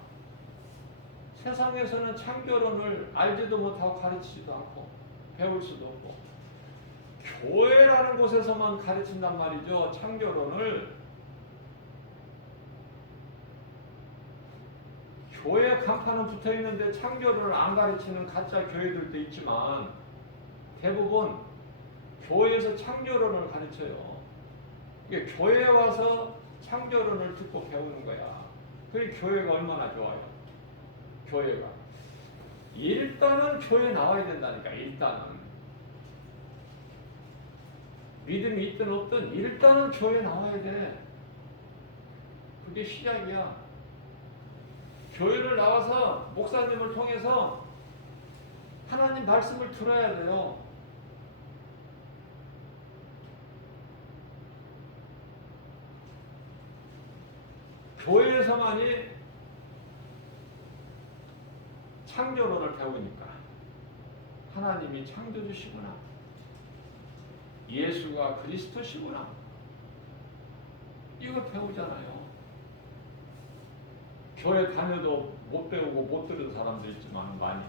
세상에서는 창조론을 알지도 못하고 가르치지도 않고 배울 수도 없고, 교회라는 곳에서만 가르친단 말이죠. 창조론을. 교회 간판은 붙어 있는데 창조론을 안 가르치는 가짜 교회들도 있지만 대부분 교회에서 창조론을 가르쳐요. 이게 교회에 와서 창조론을 듣고 배우는 거야. 그게 교회가 얼마나 좋아요. 교회가 일단은 교회에 나와야 된다니까. 일단은 믿음이 있든 없든 일단은 교회에 나와야 돼. 그게 시작이야. 교회를 나와서 목사님을 통해서 하나님 말씀을 들어야 돼요. 교회에서만이 창조론을 배우니까 하나님이 창조주시구나, 예수가 그리스도시구나, 이걸 배우잖아요. 교회 다녀도 못 배우고 못 들은 사람도 있지만 많이.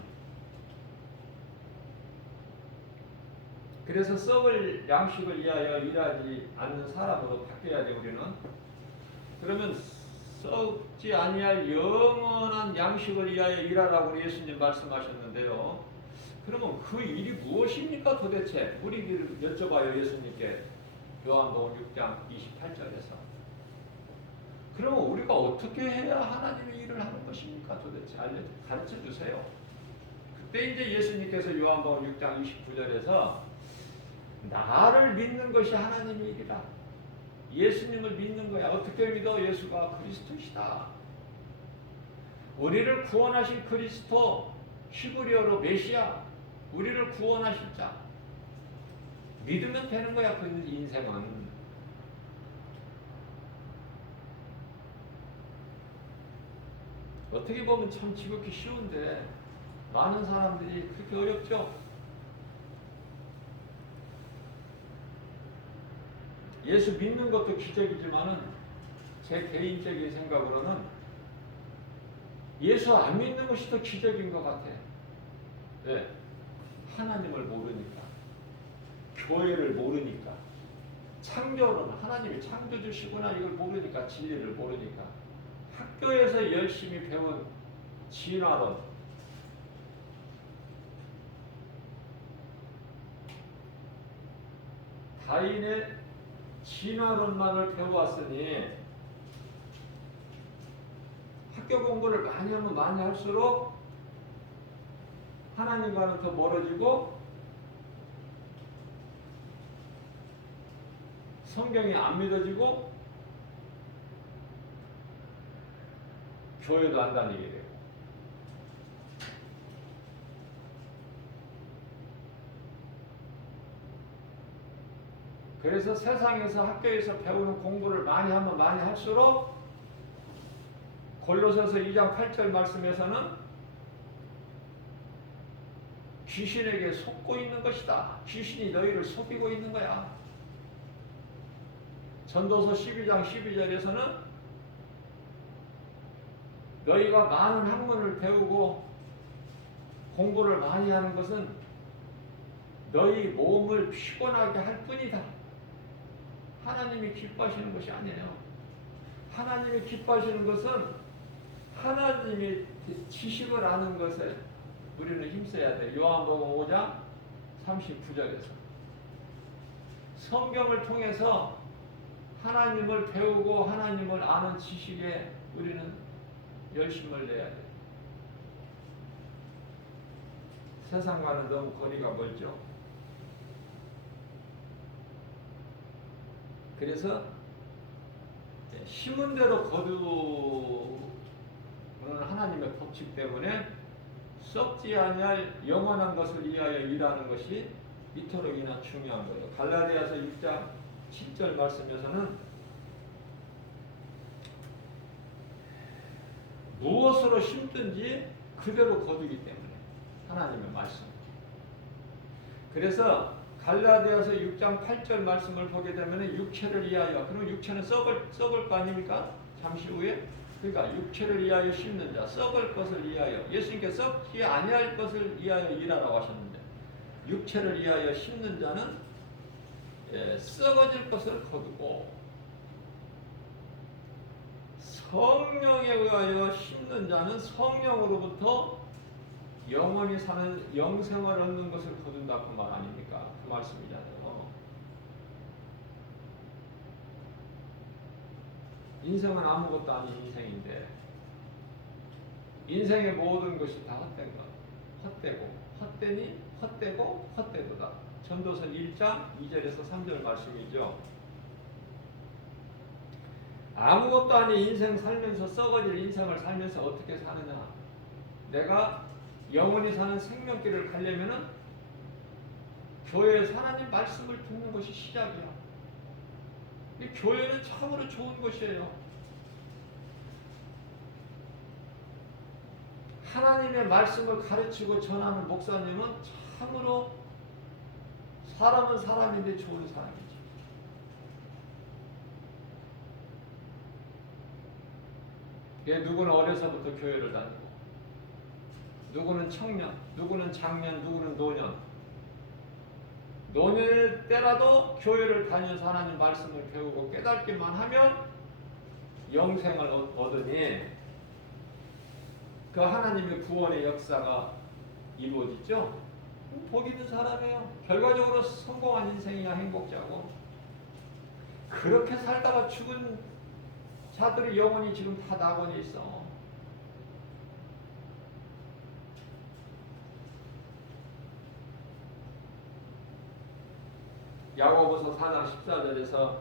그래서 썩을 양식을 위하여 일하지 않는 사람으로 바뀌어야 돼. 우리는 그러면 썩지 아니할 영원한 양식을 위하여 일하라고 예수님 말씀하셨는데요. 그러면 그 일이 무엇입니까 도대체? 우리들 여쭤봐요. 예수님께 요한복음 6장 28절에서. 그러면 우리가 어떻게 해야 하나님의 일을 하는 것입니까 도대체? 가르쳐 주세요. 그때 이제 예수님께서 요한복음 6장 29절에서 나를 믿는 것이 하나님의 일이라. 예수님을 믿는 거야. 어떻게 믿어? 예수가 그리스도시다. 우리를 구원하신 그리스도, 히브리어로 메시아, 우리를 구원하실 자. 믿으면 되는 거야. 그 인생은. 어떻게 보면 참 지극히 쉬운데 많은 사람들이 그렇게 어렵죠. 예수 믿는 것도 기적이지만은 제 개인적인 생각으로는 예수 안 믿는 것이 더 기적인 것 같아. 왜? 하나님을 모르니까, 교회를 모르니까, 창조론, 하나님이 창조주시구나 이걸 모르니까, 진리를 모르니까, 학교에서 열심히 배운 진화론, 가인의 진화론만을 배워왔으니 학교 공부를 많이 하면 많이 할수록 하나님과는 더 멀어지고 성경이 안 믿어지고 교회도 안 다니게 되고. 그래서 세상에서 학교에서 배우는 공부를 많이 하면 많이 할수록 골로새서 2장 8절 말씀에서는 귀신에게 속고 있는 것이다. 귀신이 너희를 속이고 있는 거야. 전도서 12장 12절에서는 너희가 많은 학문을 배우고 공부를 많이 하는 것은 너희 몸을 피곤하게 할 뿐이다. 하나님이 기뻐하시는 것이 아니에요. 하나님이 기뻐하시는 것은 하나님이 지식을 아는 것에 우리는 힘써야 돼. 요한복음 5장 39절에서 성경을 통해서 하나님을 배우고 하나님을 아는 지식에 우리는 열심을 내야 돼. 세상과는 너무 거리가 멀죠. 그래서 심은 대로 거두는 하나님의 법칙 때문에 썩지 아니할 영원한 것을 위하여 일하는 것이 이토록이나 중요한 거예요. 갈라디아서 6장 7절 말씀에서는 무엇으로 심든지 그대로 거두기 때문에 하나님의 말씀. 그래서 갈라디아서 6장 8절 말씀을 보게 되면 육체를 위하여, 그럼 육체는 썩을 거 아닙니까? 잠시 후에. 그러니까 육체를 위하여 심는 자, 썩을 것을 위하여, 예수님께서 썩지 아니할 것을 위하여 일하라고 하셨는데, 육체를 위하여 심는 자는 썩어질 것을 거두고, 성령에 의하여 심는 자는 성령으로부터 영원히 사는 영생을 얻는 것을 거둔다 그 말 아닙니까? 그 말씀이잖아요. 인생은 아무것도 아닌 인생인데 인생의 모든 것이 다 헛된 것. 헛되고 헛되니 헛되고 헛되도다. 전도서 1장 2절에서 3절 말씀이죠. 아무것도 아닌 인생 살면서 썩어질 인생을 살면서 어떻게 사느냐. 내가 영원히 사는 생명길을 가려면은 교회에서 하나님 말씀을 듣는 것이 시작이야. 이 교회는 참으로 좋은 것이에요. 하나님의 말씀을 가르치고 전하는 목사님은 참으로 사람은 사람인데 좋은 사람이지. 누구는 어려서부터 교회를 다니고, 누구는 청년, 누구는 장년, 누구는 노년. 노년일 때라도 교회를 다니면서 하나님 말씀을 배우고 깨닫기만 하면 영생을 얻으니 그 하나님의 구원의 역사가 이루어지죠. 복 있는 사람이에요. 결과적으로 성공한 인생이야 행복자고. 그렇게 살다가 죽은 자들이 영혼이 지금 다 낙원에 있어. 야고보서 4장 14절에서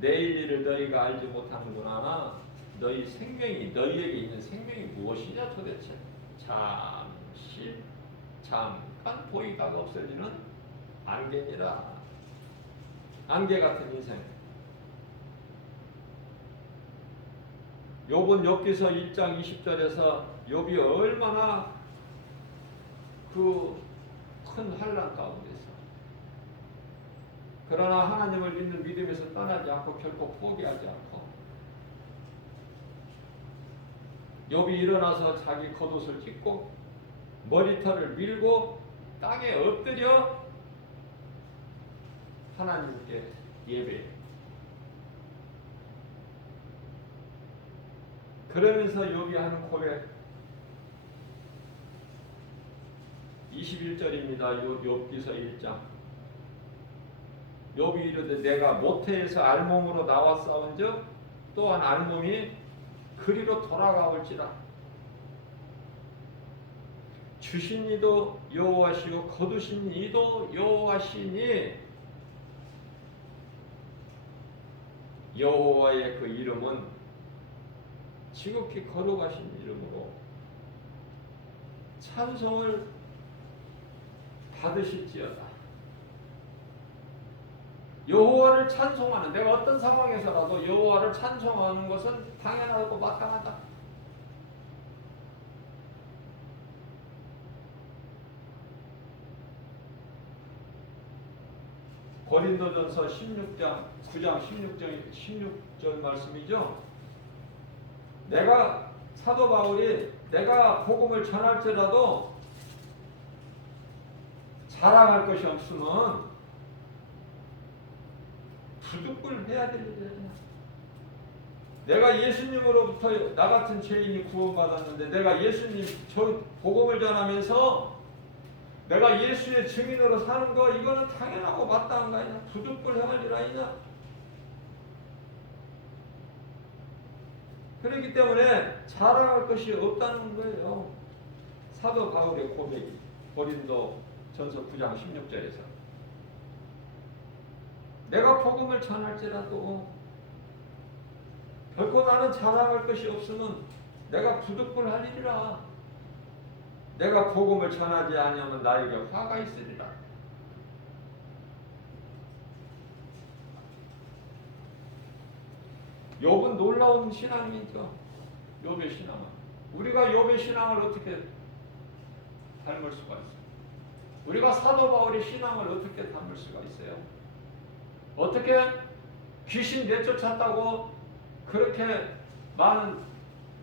내일 일을 너희가 알지 못하는구나. 너희 생명이, 너희에게 있는 생명이 무엇이냐 도대체. 잠시 잠깐 보이다가 없어지는 안개니라. 안개 같은 인생. 욥은 욥기서 1장 20절에서 욥이 얼마나 그 큰 환난 가운데 있어. 그러나 하나님을 믿는 믿음에서 떠나지 않고 결코 포기하지 않고 욥이 일어나서 자기 겉옷을 찢고 머리털을 밀고 땅에 엎드려 하나님께 예배해. 그러면서 욥이 하는 고백 21절입니다. 욥기서 1장 욥이 이르되 내가 모태에서 알몸으로 나왔사온즉 또한 알몸이 그리로 돌아가올지라. 주신 이도 여호와시요 거두신 이도 여호와시니 여호와의 그 이름은 지극히 거룩하신 이름으로 찬송을 받으실지어다. 여호와를 찬송하는, 내가 어떤 상황에서라도 여호와를 찬송하는 것은 당연하고 마땅하다. 고린도전서 9장 16절 말씀이죠. 내가 사도 바울이 내가 복음을 전할지라도 자랑할 것이 없으면 부득불 해야 될 일이야. 내가 예수님으로부터 나 같은 죄인이 구원받았는데 내가 예수님 저 복음을 전하면서 내가 예수의 증인으로 사는 거 이거는 당연하고 마땅한 거 아니냐? 부득불 행할 일 아니냐? 그렇기 때문에 자랑할 것이 없다는 거예요. 사도 바울의 고백이 고린도 전서 9장 16절에서 내가 복음을 전할지라도 결코 나는 자랑할 것이 없으면 내가 부득불 할 일이라. 내가 복음을 전하지 아니하면 나에게 화가 있으리라. 욥은 놀라운 신앙이죠. 욥의 신앙은. 우리가 욥의 신앙을 어떻게 닮을 수가 있어요? 우리가 사도 바울의 신앙을 어떻게 닮을 수가 있어요? 어떻게 귀신 내쫓았다고 그렇게 많은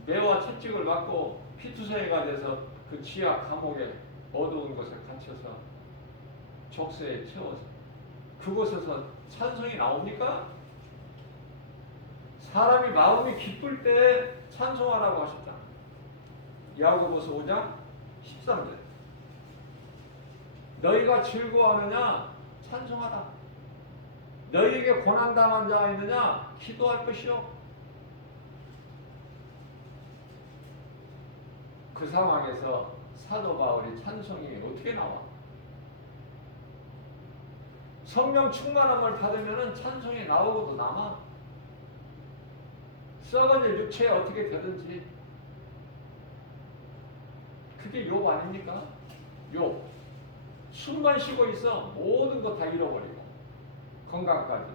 매와 채찍을 맞고 피투성이가 돼서 그 지하 감옥에 어두운 곳에 갇혀서 족쇄에 채워서 그곳에서 찬송이 나옵니까? 사람이 마음이 기쁠 때 찬송하라고 하셨다. 야고보서 5장 13절. 너희가 즐거워하느냐? 찬송하라. 너희에게 고난당한 자가 있느냐? 기도할 것이요. 그 상황에서 사도 바울의 찬송이 어떻게 나와? 성령 충만함을 받으면 찬송이 나오고도 남아. 썩어질 육체에 어떻게 되든지. 그게 욥 아닙니까? 욥. 숨만 쉬고 있어. 모든 거 다 잃어버리고. 건강까지도.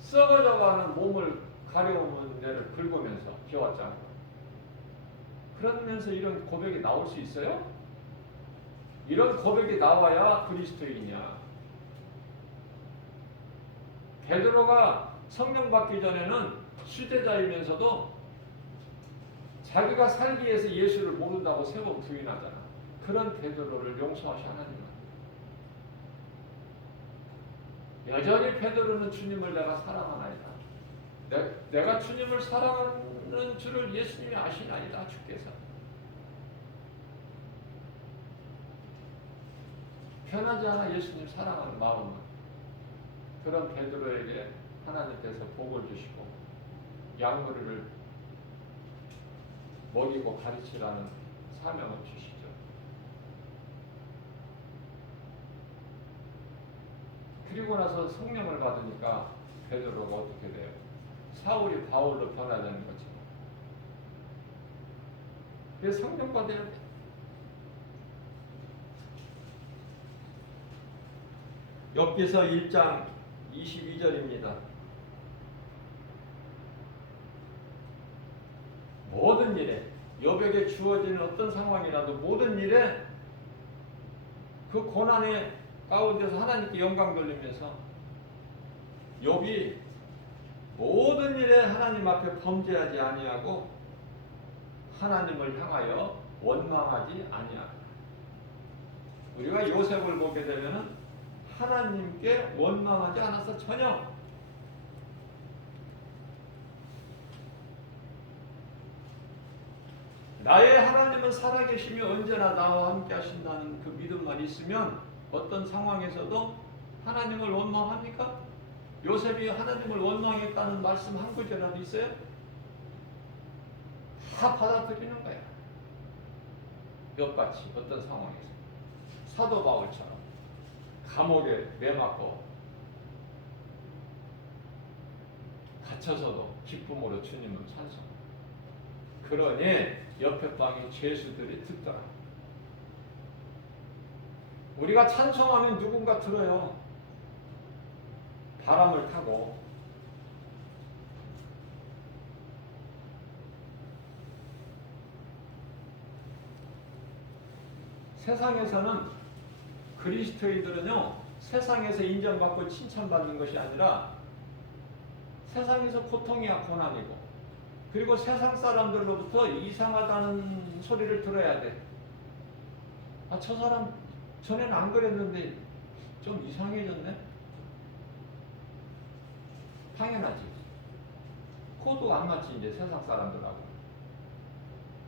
썩어져가는 몸을 가려운 데를 긁으면서 비왔잖아. 그러면서 이런 고백이 나올 수 있어요? 이런 고백이 나와야 그리스도인이야. 베드로가 성령 받기 전에는 수제자이면서도 자기가 살기 위해서 예수를 모른다고 세 번 부인하잖아. 그런 베드로를 용서하시 하나님은. 여전히 베드로는 주님을 내가 사랑하나이다. 내가 주님을 사랑하는 줄을 예수님이 아시나이다. 주께서. 변하지 않아 예수님 사랑하는 마음은. 그런 베드로에게 하나님께서 복을 주시고 양무리를 먹이고 가르치라는 사명을 주시죠. 그리고 나서 성령을 받으니까 베드로가 어떻게 돼요? 사울이 바울로 변화되는 거죠. 그래서 성령 받아야 돼. 욥기서 1장 22절입니다. 모든 일에 욥에게 주어지는 어떤 상황이라도 모든 일에 그 고난의 가운데서 하나님께 영광 돌리면서 욥이 모든 일에 하나님 앞에 범죄하지 아니하고 하나님을 향하여 원망하지 아니하라. 우리가 요셉을 보게 되면은 하나님께 원망하지 않았어. 전혀. 나의 하나님은 살아계시며 언제나 나와 함께 하신다는 그 믿음만 있으면 어떤 상황에서도 하나님을 원망합니까? 요셉이 하나님을 원망했다는 말씀 한 구절이라도 있어요? 다 받아들이는 거야. 뼈같이 어떤 상황에서 사도 바울처럼 감옥에 매맞고 갇혀서도 기쁨으로 주님을 찬송. 그러니 옆에 방에 죄수들이 듣더라. 우리가 찬송하면 누군가 들어요. 바람을 타고. 세상에서는 그리스도인들은요, 세상에서 인정받고 칭찬받는 것이 아니라 세상에서 고통이야 고난이고, 그리고 세상 사람들로부터 이상하다는 소리를 들어야 돼. 아, 저 사람 전에는 안 그랬는데 좀 이상해졌네? 당연하지. 코드가 안 맞지 이제 세상 사람들하고.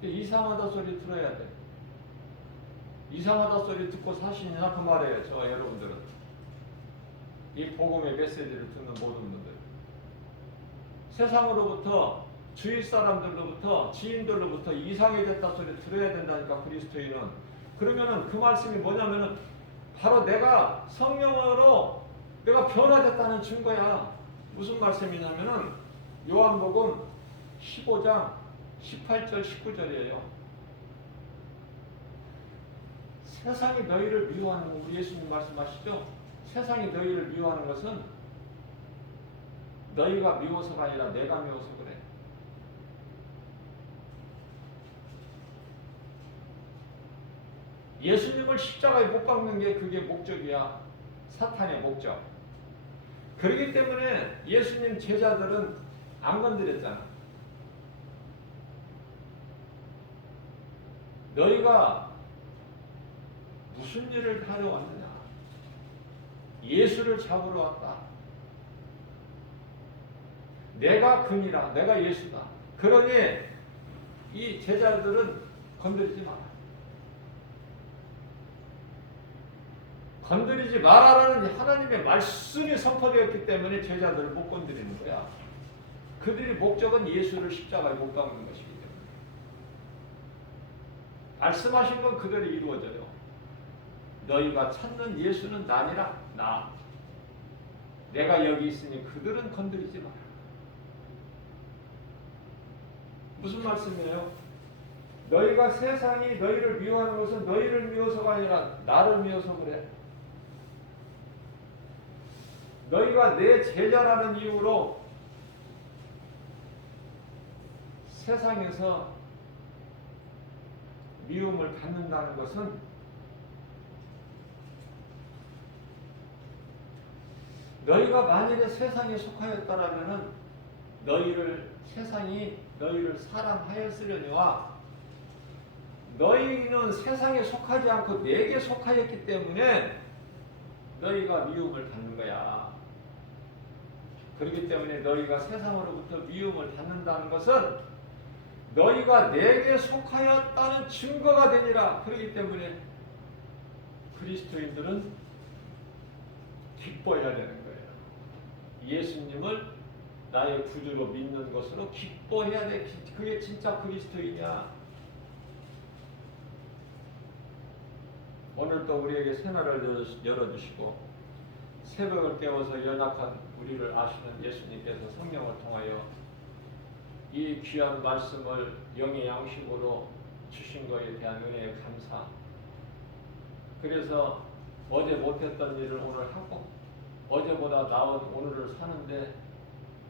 이상하다 소리 들어야 돼. 이상하다 소리 듣고 사시냐 그 말이에요. 저 여러분들은. 이 복음의 메시지를 듣는 모든 분들. 세상으로부터, 주위 사람들로부터, 지인들로부터 이상해졌다 소리 들어야 된다니까, 그리스도인은. 그러면은 그 말씀이 뭐냐면은 바로 내가 성령으로 내가 변화됐다는 증거야. 무슨 말씀이냐면은 요한복음 15장 18절 19절이에요. 세상이 너희를 미워하는 거, 우리 예수님 말씀하시죠? 세상이 너희를 미워하는 것은 너희가 미워서가 아니라 내가 미워서 그래. 예수님을 십자가에 못 박는 게 그게 목적이야. 사탄의 목적. 그렇기 때문에 예수님 제자들은 안 건드렸잖아. 너희가 무슨 일을 하러 왔느냐? 예수를 잡으러 왔다. 내가 그니라. 내가 예수다. 그러니 이 제자들은 건드리지 마라. 건드리지 마라라는 하나님의 말씀이 선포되었기 때문에 제자들을 못 건드리는 거야. 그들의 목적은 예수를 십자가에 못 박는 것이기 때문에. 말씀하신 건 그대로 이루어져요. 너희가 찾는 예수는 나니라. 나. 내가 여기 있으니 그들은 건드리지 마라. 무슨 말씀이에요? 너희가 세상이 너희를 미워하는 것은 너희를 미워서가 아니라 나를 미워서 그래. 너희가 내 제자라는 이유로 세상에서 미움을 받는다는 것은 너희가 만일에 세상에 속하였다라면은 세상이 너희를 사랑하였으려니와 너희는 세상에 속하지 않고 내게 속하였기 때문에 너희가 미움을 받는 거야. 그렇기 때문에 너희가 세상으로부터 미움을 받는다는 것은 너희가 내게 속하였다는 증거가 되니라. 그렇기 때문에 그리스도인들은 기뻐해야 되는 거예요. 예수님을 나의 구주로 믿는 것으로 기뻐해야 돼. 그게 진짜 그리스도이냐. 오늘도 우리에게 새날을 열어주시고 새벽을 깨워서 연약한 우리를 아시는 예수님께서 성령을 통하여 이 귀한 말씀을 영의 양식으로 주신 것에 대한 은혜에 감사. 그래서 어제 못했던 일을 오늘 하고 어제보다 나은 오늘을 사는데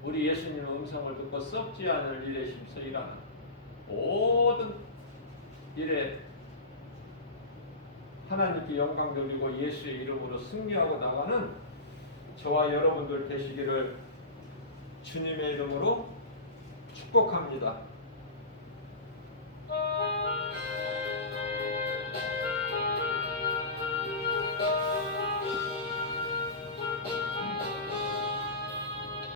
우리 예수님의 음성을 듣고 썩지 않을 일에 힘써 일하는 모든 일에 하나님께 영광 돌리고 예수의 이름으로 승리하고 나가는 저와 여러분들 되시기를 주님의 이름으로 축복합니다.